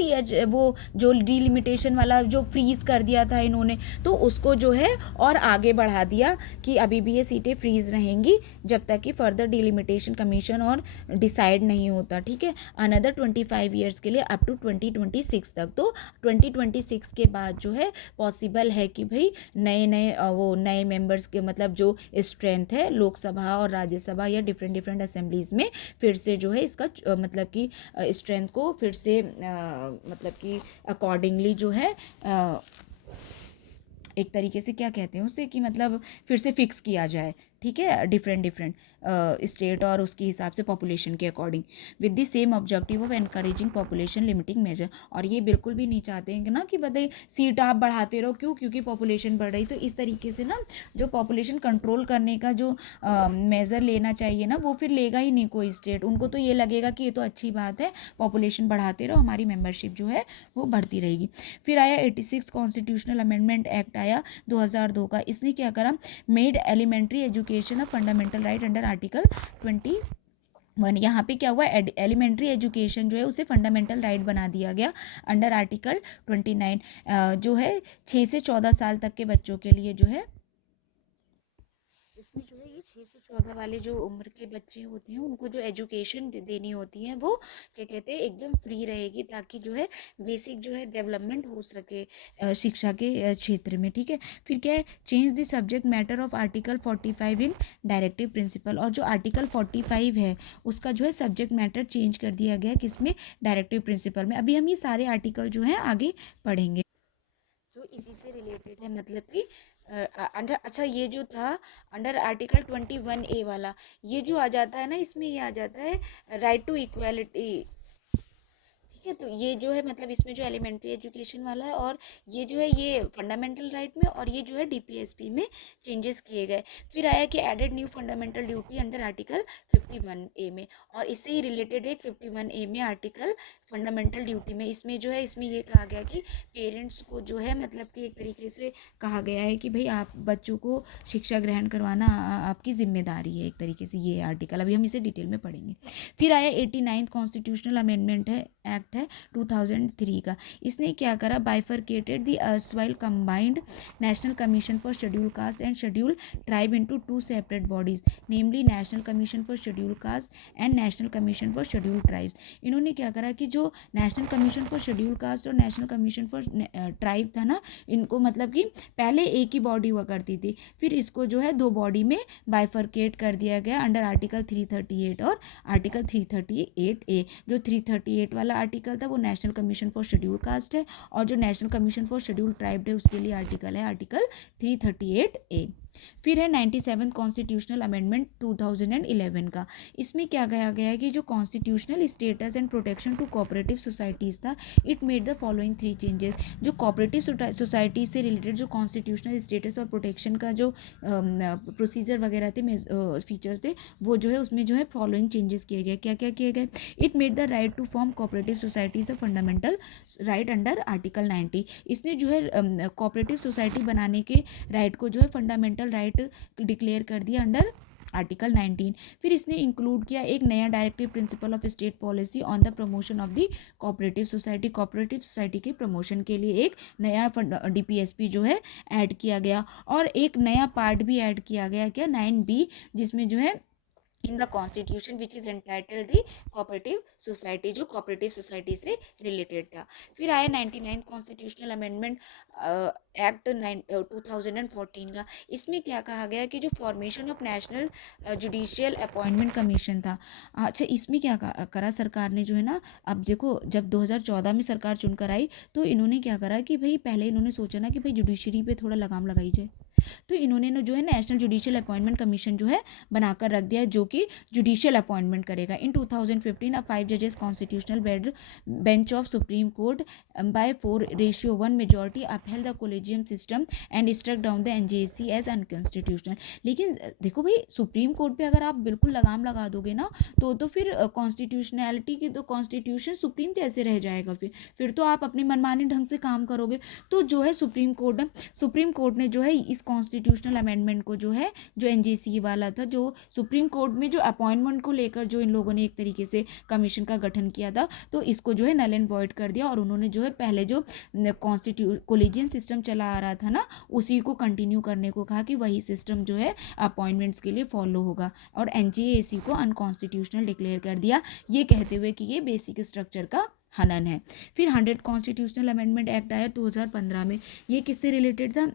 वो जो डिलिमिटेशन वाला जो फ्रीज़ कर दिया था इन्होंने, तो उसको जो है और आगे बढ़ा दिया कि अभी भी ये सीटें फ्रीज़ रहेंगी जब तक कि फर्दर डिलिमिटेशन कमीशन और डिसाइड नहीं होता, ठीक है, अनदर 25 ईयर्स के लिए अप टू 2026 तक। तो 2026 के बाद जो है पॉसिबल है कि भाई नए नए वो नए मेंबर्स के मतलब जो स्ट्रेंथ है लोकसभा और राज्यसभा या डिफरेंट डिफरेंट असेंबलीज़ में फिर से जो है इसका मतलब कि स्ट्रेंथ को फिर से मतलब कि अकॉर्डिंगली जो है एक तरीके से क्या कहते हैं उसे कि मतलब फिर से फिक्स किया जाए, ठीक है, डिफरेंट डिफरेंट स्टेट और उसके हिसाब से पॉपुलेशन के according, with the same objective of encouraging population limiting measure. और ये बिल्कुल भी नहीं चाहते हैं कि ना कि बताइए सीट आप बढ़ाते रहो, क्यों, क्योंकि पॉपुलेशन बढ़ रही। तो इस तरीके से ना जो पॉपुलेशन कंट्रोल करने का जो मेज़र लेना चाहिए ना वो फिर लेगा ही नहीं कोई स्टेट। उनको तो ये लगेगा कि ये तो अच्छी बात है, पॉपुलेशन बढ़ाते रहो, हमारी मेंबरशिप जो है वो बढ़ती रहेगी। फिर आया 86 कॉन्स्टिट्यूशनल अमेंडमेंट एक्ट आया 2002 का। इसने क्या करा, made elementary education a fundamental right under article 21। यहाँ पे क्या हुआ, एलिमेंट्री एजुकेशन जो है उसे फंडामेंटल राइट बना दिया गया अंडर आर्टिकल 29, जो है 6 से 14 साल तक के बच्चों के लिए जो है, इसमें जो है ये 6 से 14 वाले जो उम्र के बच्चे होते हैं उनको जो एजुकेशन देनी होती है वो क्या कहते हैं एकदम फ्री रहेगी, ताकि जो है बेसिक जो है डेवलपमेंट हो सके शिक्षा के क्षेत्र में, ठीक है। फिर क्या है, change the subject matter of article 45 in directive principle. और जो आर्टिकल 45 है उसका जो है सब्जेक्ट मैटर चेंज कर दिया गया किसमें, डायरेक्टिव प्रिंसिपल में। अभी हम ये सारे आर्टिकल जो है आगे पढ़ेंगे जो इसी से रिलेटेड है, मतलब कि अंडर, अच्छा ये जो था अंडर आर्टिकल 21A वाला, ये जो आ जाता है ना, इसमें ये आ जाता है राइट टू इक्वालिटी, ठीक है। तो ये जो है मतलब इसमें जो एलिमेंट्री एजुकेशन वाला है, और ये जो है ये फंडामेंटल राइट में, और ये जो है डीपीएसपी में चेंजेस किए गए। फिर आया कि added new fundamental duty under article 51A में, और इससे ही रिलेटेड एक 51A में आर्टिकल फंडामेंटल ड्यूटी में, इसमें जो है इसमें ये कहा गया कि पेरेंट्स को जो है मतलब कि एक तरीके से कहा गया है कि भाई आप बच्चों को शिक्षा ग्रहण करवाना आपकी जिम्मेदारी है एक तरीके से, ये आर्टिकल अभी हम इसे डिटेल में पढ़ेंगे। फिर आया 89th कॉन्स्टिट्यूशनल अमेंडमेंट है एक्ट है 2003 का। इसने क्या करा, bifurcated the erstwhile combined national commission for schedule caste and schedule tribe into 2 separate bodies, namely national commission for schedule caste and national commission for schedule tribes. इन्होंने क्या करा कि जो national commission for schedule caste और national commission for tribe था ना, इनको मतलब कि पहले एक ही बॉडी हुआ करती थी, फिर इसको जो है 2 बॉडी में बाइफरकेट कर दिया गया अंडर आर्टिकल 338 और आर्टिकल 338A। जो 338 वाला आर्टिकल था वो national commission for schedule cast है, और जो national commission for schedule tribe है उसके लिए आर्टिकल है आर्टिकल 338A। फिर है 97 कॉन्स्टिट्यूशनल अमेंडमेंट 2011 का। इसमें क्या कहा गया है कि जो constitutional status and protection to cooperative societies था, it made the following 3 changes. जो कोऑपरेटिव सोसाइटी से रिलेटेड जो कॉन्स्टिट्यूशनल स्टेटस और प्रोटेक्शन का जो प्रोसीजर वगैरह थे, फीचर्स थे, वो जो है उसमें जो है फॉलोइंग चेंजेस किए गए। क्या क्या किए गए, it made the right to form cooperative societies a fundamental right under article 90। इसने जो है कोऑपरेटिव सोसाइटी बनाने के राइट को जो है फंडामेंटल राइट डिक्लेयर कर दिया अंडर आर्टिकल 19। फिर इसने इंक्लूड किया एक नया directive principle of state policy on the promotion of the cooperative society. Cooperative society के प्रमोशन के लिए एक नया डीपीएसपी जो है ऐड किया गया, और एक नया पार्ट भी ऐड किया गया क्या 9B, जिसमें जो है in the constitution which is entitled the cooperative society, जो कोऑपरेटिव सोसाइटी से रिलेटेड था। फिर आया 99 कॉन्स्टिट्यूशनल अमेंडमेंट एक्ट 2014 का। इसमें क्या कहा गया कि जो formation of national judicial appointment commission था, अच्छा इसमें क्या करा सरकार ने जो है ना, अब देखो जब 2014 में सरकार चुनकर आई तो इन्होंने क्या करा कि भाई पहले इन्होंने सोचा ना कि भाई जुडिशरी पे थोड़ा लगाम लगाई जाए, तो इन्होंने जो है नेशनल जुडिशियल अपॉइंटमेंट कमीशन जो है बनाकर रख दिया, जो कि जुडिशियल अपॉइंटमेंट करेगा। इन 2015 अ 5 जजेस constitutional bench of supreme court by 4:1 majority upheld the collegium system and struck down the NJAC as unconstitutional. लेकिन देखो भाई सुप्रीम कोर्ट पे अगर आप बिल्कुल लगाम लगा दोगे ना तो फिर कॉन्स्टिट्यूशनैलिटी की तो कॉन्स्टिट्यूशन सुप्रीम कैसे रह जाएगा, फिर तो आप अपनी मनमानी ढंग से काम करोगे। तो जो है सुप्रीम कोर्ट ने जो है इस कॉन्स्टिट्यूशनल अमेंडमेंट को जो है, जो एनजेसी वाला था, जो सुप्रीम कोर्ट में जो अपॉइंटमेंट को लेकर जो इन लोगों ने एक तरीके से कमीशन का गठन किया था, तो इसको जो है नल एंड वॉइड कर दिया। और उन्होंने जो है पहले जो कोलिजियन सिस्टम चला आ रहा था ना, उसी को कंटिन्यू करने को कहा कि वही सिस्टम जो है अपॉइंटमेंट्स के लिए फॉलो होगा, और एनजेएसी को अनकॉन्स्टिट्यूशनल डिक्लेयर कर दिया, ये कहते हुए कि ये बेसिक स्ट्रक्चर का हनन है। फिर 100 कॉन्स्टिट्यूशनल अमेंडमेंट एक्ट आया 2015 में। ये किससे रिलेटेड था?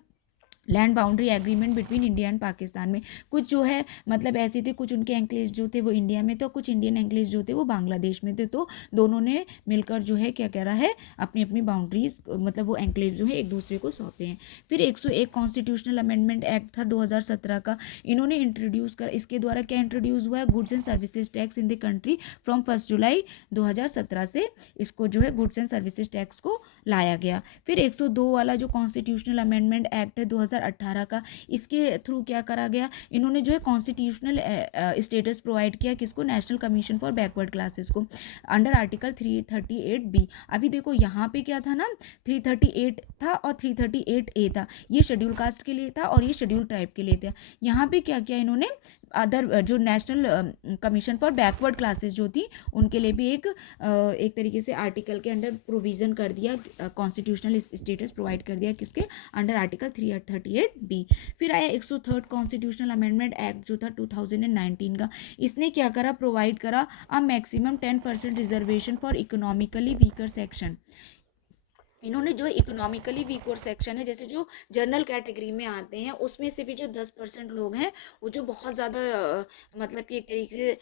Land boundary agreement between India and Pakistan में कुछ जो है मतलब ऐसे थे, कुछ उनके एंक्लेव जो थे वो इंडिया में थे, कुछ इंडियन एंक्लेव जो थे वो बांग्लादेश में थे, तो दोनों ने मिलकर जो है क्या कह रहा है, अपनी अपनी बाउंड्रीज मतलब वो एंक्लेव जो है एक दूसरे को सौंपे हैं। फिर 101 कॉन्स्टिट्यूशनल अमेंडमेंट एक्ट था 2017 का। इन्होंने इंट्रोड्यूस कर, इसके द्वारा क्या इंट्रोड्यूस हुआ है, goods and services tax in the country from 1 जुलाई 2017 से इसको जो है गुड्स एंड सर्विसेज टैक्स को लाया गया। फिर 102 वाला जो कॉन्स्टिट्यूशनल अमेंडमेंट एक्ट है 2018 का, इसके थ्रू क्या करा गया, इन्होंने जो है कॉन्स्टिट्यूशनल स्टेटस प्रोवाइड किया किसको, national commission for backward classes को, अंडर आर्टिकल 338B। अभी देखो यहाँ पे क्या था ना, 338 था और 338A था, ये शेड्यूल कास्ट के लिए था और ये शेड्यूल ट्राइब के लिए था। यहाँ पे क्या किया इन्होंने, अदर जो national commission for backward classes जो थी उनके लिए भी एक तरीके से आर्टिकल के अंडर प्रोविज़न कर दिया, कॉन्स्टिट्यूशनल स्टेटस प्रोवाइड कर दिया किसके, अंडर आर्टिकल 338B। फिर आया 103 कॉन्स्टिट्यूशनल अमेंडमेंट एक्ट जो था 2019 का। इसने क्या करा, प्रोवाइड करा a maximum 10% reservation for economically weaker section. इन्होंने जो इकोनॉमिकली वीकर सेक्शन है, जैसे जो जनरल कैटेगरी में आते हैं, उसमें से भी जो 10% लोग हैं वो जो बहुत ज़्यादा मतलब कि एक तरीके से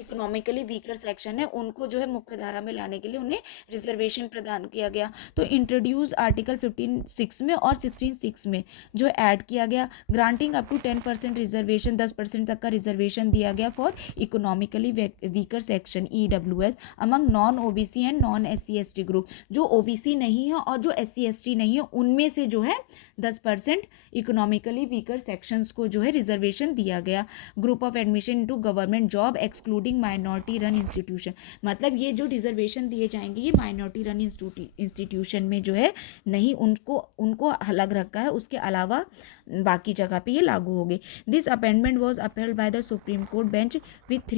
इकोनॉमिकली वीकर सेक्शन है, उनको जो है मुख्य धारा में लाने के लिए उन्हें रिजर्वेशन प्रदान किया गया। तो इंट्रोड्यूस आर्टिकल 15(6) में और 16(6) में जो ऐड किया गया, ग्रांटिंग अप टू 10% रिजर्वेशन, 10% तक का रिजर्वेशन दिया गया for economically weaker section EWS among non OBC and non SC ST group. जो OBC नहीं है और जो SC ST नहीं है उनमें से जो है 10% इकोनॉमिकली वीकर सेक्शंस को जो है रिजर्वेशन दिया गया। Group of admission into government job excluding minority run institution, मतलब ये जो रिजर्वेशन दिए जाएंगे ये माइनॉरिटी रन इंस्टीट्यूशन में जो है नहीं, उनको अलग रखा है, उसके अलावा बाकी जगह पे ये लागू होगी। This amendment was upheld by the supreme court bench with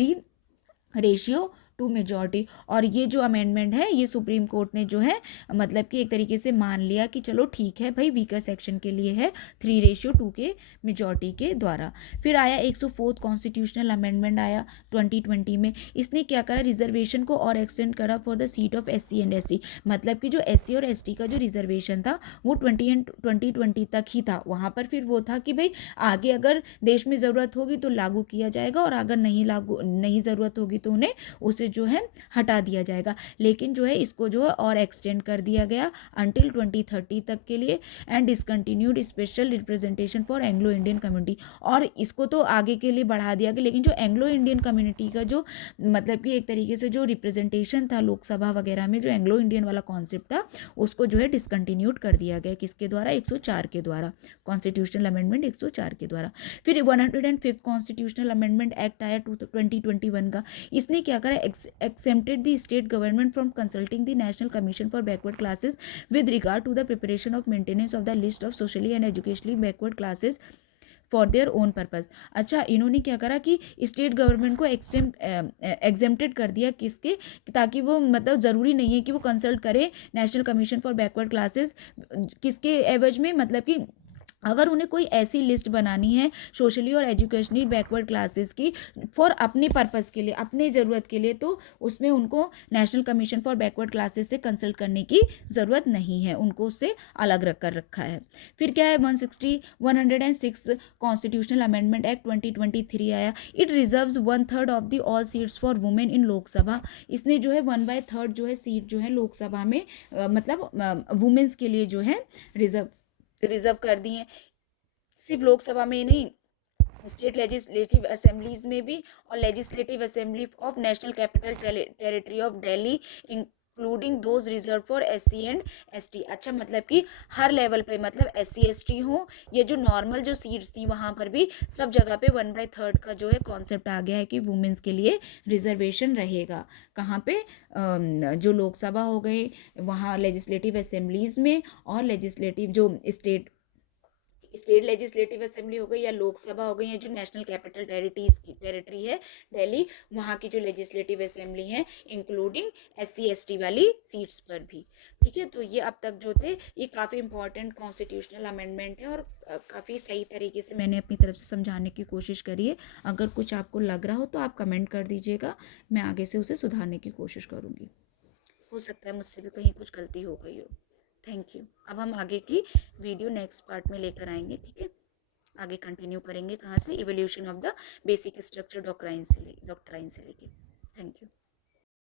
3:2 majority. और ये जो अमेंडमेंट है ये सुप्रीम कोर्ट ने जो है मतलब कि एक तरीके से मान लिया कि चलो ठीक है भाई, वीकर सेक्शन के लिए है 3:2 के मेजॉरिटी के द्वारा। फिर आया 104 कॉन्स्टिट्यूशनल अमेंडमेंट आया 2020 में। इसने क्या करा, रिजर्वेशन को और एक्सटेंड करा for the seat of SC and ST, मतलब कि जो SC और ST का जो रिजर्वेशन था वो 2020 तक ही था। वहाँ पर फिर वो था कि भाई आगे अगर देश में ज़रूरत होगी तो लागू किया जाएगा, और अगर नहीं ज़रूरत होगी तो उन्हें उसे जो है हटा दिया जाएगा। लेकिन जो है इसको जो है और एक्सटेंड कर दिया गया अंटिल 2030 तक के लिए, and discontinued special representation for Anglo Indian community, और इसको तो आगे के लिए बढ़ा दिया गया, लेकिन जो एंग्लो इंडियन कम्युनिटी का जो मतलब कि एक तरीके से जो रिप्रेजेंटेशन था लोकसभा वगैरह में, जो एंग्लो इंडियन वाला कॉन्सेप्ट था उसको जो है डिसकंटिन्यूड कर दिया गया, किसके द्वारा, 104 के द्वारा, कॉन्स्टिट्यूशनल अमेंडमेंट 104 के द्वारा। फिर 105 कॉन्स्टिट्यूशनल अमेंडमेंट एक्ट आया 2021 का। इसने क्या करा, exempted the state government from consulting the National Commission for Backward Classes with regard to the preparation of maintenance of the list of socially and educationally backward classes for their own purpose. अच्छा, इन्होंने क्या करा कि state government को exempted कर दिया, किसके, ताकि वो मतलब ज़रूरी नहीं है कि वो कंसल्ट करे national commission for backward classes, किसके एवज में, मतलब कि अगर उन्हें कोई ऐसी लिस्ट बनानी है सोशली और एजुकेशनली बैकवर्ड क्लासेस की फॉर अपने पर्पस के लिए, अपने ज़रूरत के लिए, तो उसमें उनको national commission for backward classes से कंसल्ट करने की ज़रूरत नहीं है, उनको उससे अलग रख कर रखा है। फिर क्या है, 106 कॉन्स्टिट्यूशनल अमेंडमेंट एक्ट 2023 आया। It reserves 1/3 of the all seats for women in Lok Sabha. इसने जो है 1/3 जो है सीट जो है लोकसभा में मतलब वुमेन्स के लिए जो है रिजर्व कर दी हैं। सिर्फ लोकसभा में ही नहीं, स्टेट लेजिस्लेटिव असेंबलीज में भी, और legislative assembly of national capital territory of Delhi including those reserve for SC and ST। अच्छा, मतलब कि हर लेवल पे, मतलब SC ST हो, ये जो नॉर्मल जो सीट्स थी वहाँ पर भी सब जगह पे 1/3 का जो है कॉन्सेप्ट आ गया है कि वुमेन्स के लिए रिजर्वेशन रहेगा। कहाँ पे, जो लोकसभा हो गई वहाँ लेजिस्लेटिव असेंबलीज में, और लेजिस्लेटिव जो स्टेट लेजिस्लेटिव असेंबली हो गई या लोकसभा हो गई, या जो नेशनल कैपिटल टेरिटरी है दिल्ली, वहाँ की जो लेजिस्लेटिव असेंबली है इंक्लूडिंग SC ST वाली सीट्स पर भी। ठीक है, तो ये अब तक जो थे ये काफ़ी इंपॉर्टेंट कॉन्स्टिट्यूशनल अमेंडमेंट है, और काफ़ी सही तरीके से मैंने अपनी तरफ से समझाने की कोशिश करी है। अगर कुछ आपको लग रहा हो तो आप कमेंट कर दीजिएगा, मैं आगे से उसे सुधारने की कोशिश करूँगी। हो सकता है मुझसे भी कहीं कुछ गलती हो गई हो। Thank you. अब हम आगे की वीडियो नेक्स्ट पार्ट में लेकर आएंगे। ठीक है, आगे कंटिन्यू करेंगे कहाँ से, evolution of the basic structure doctrine से लेके। Thank you.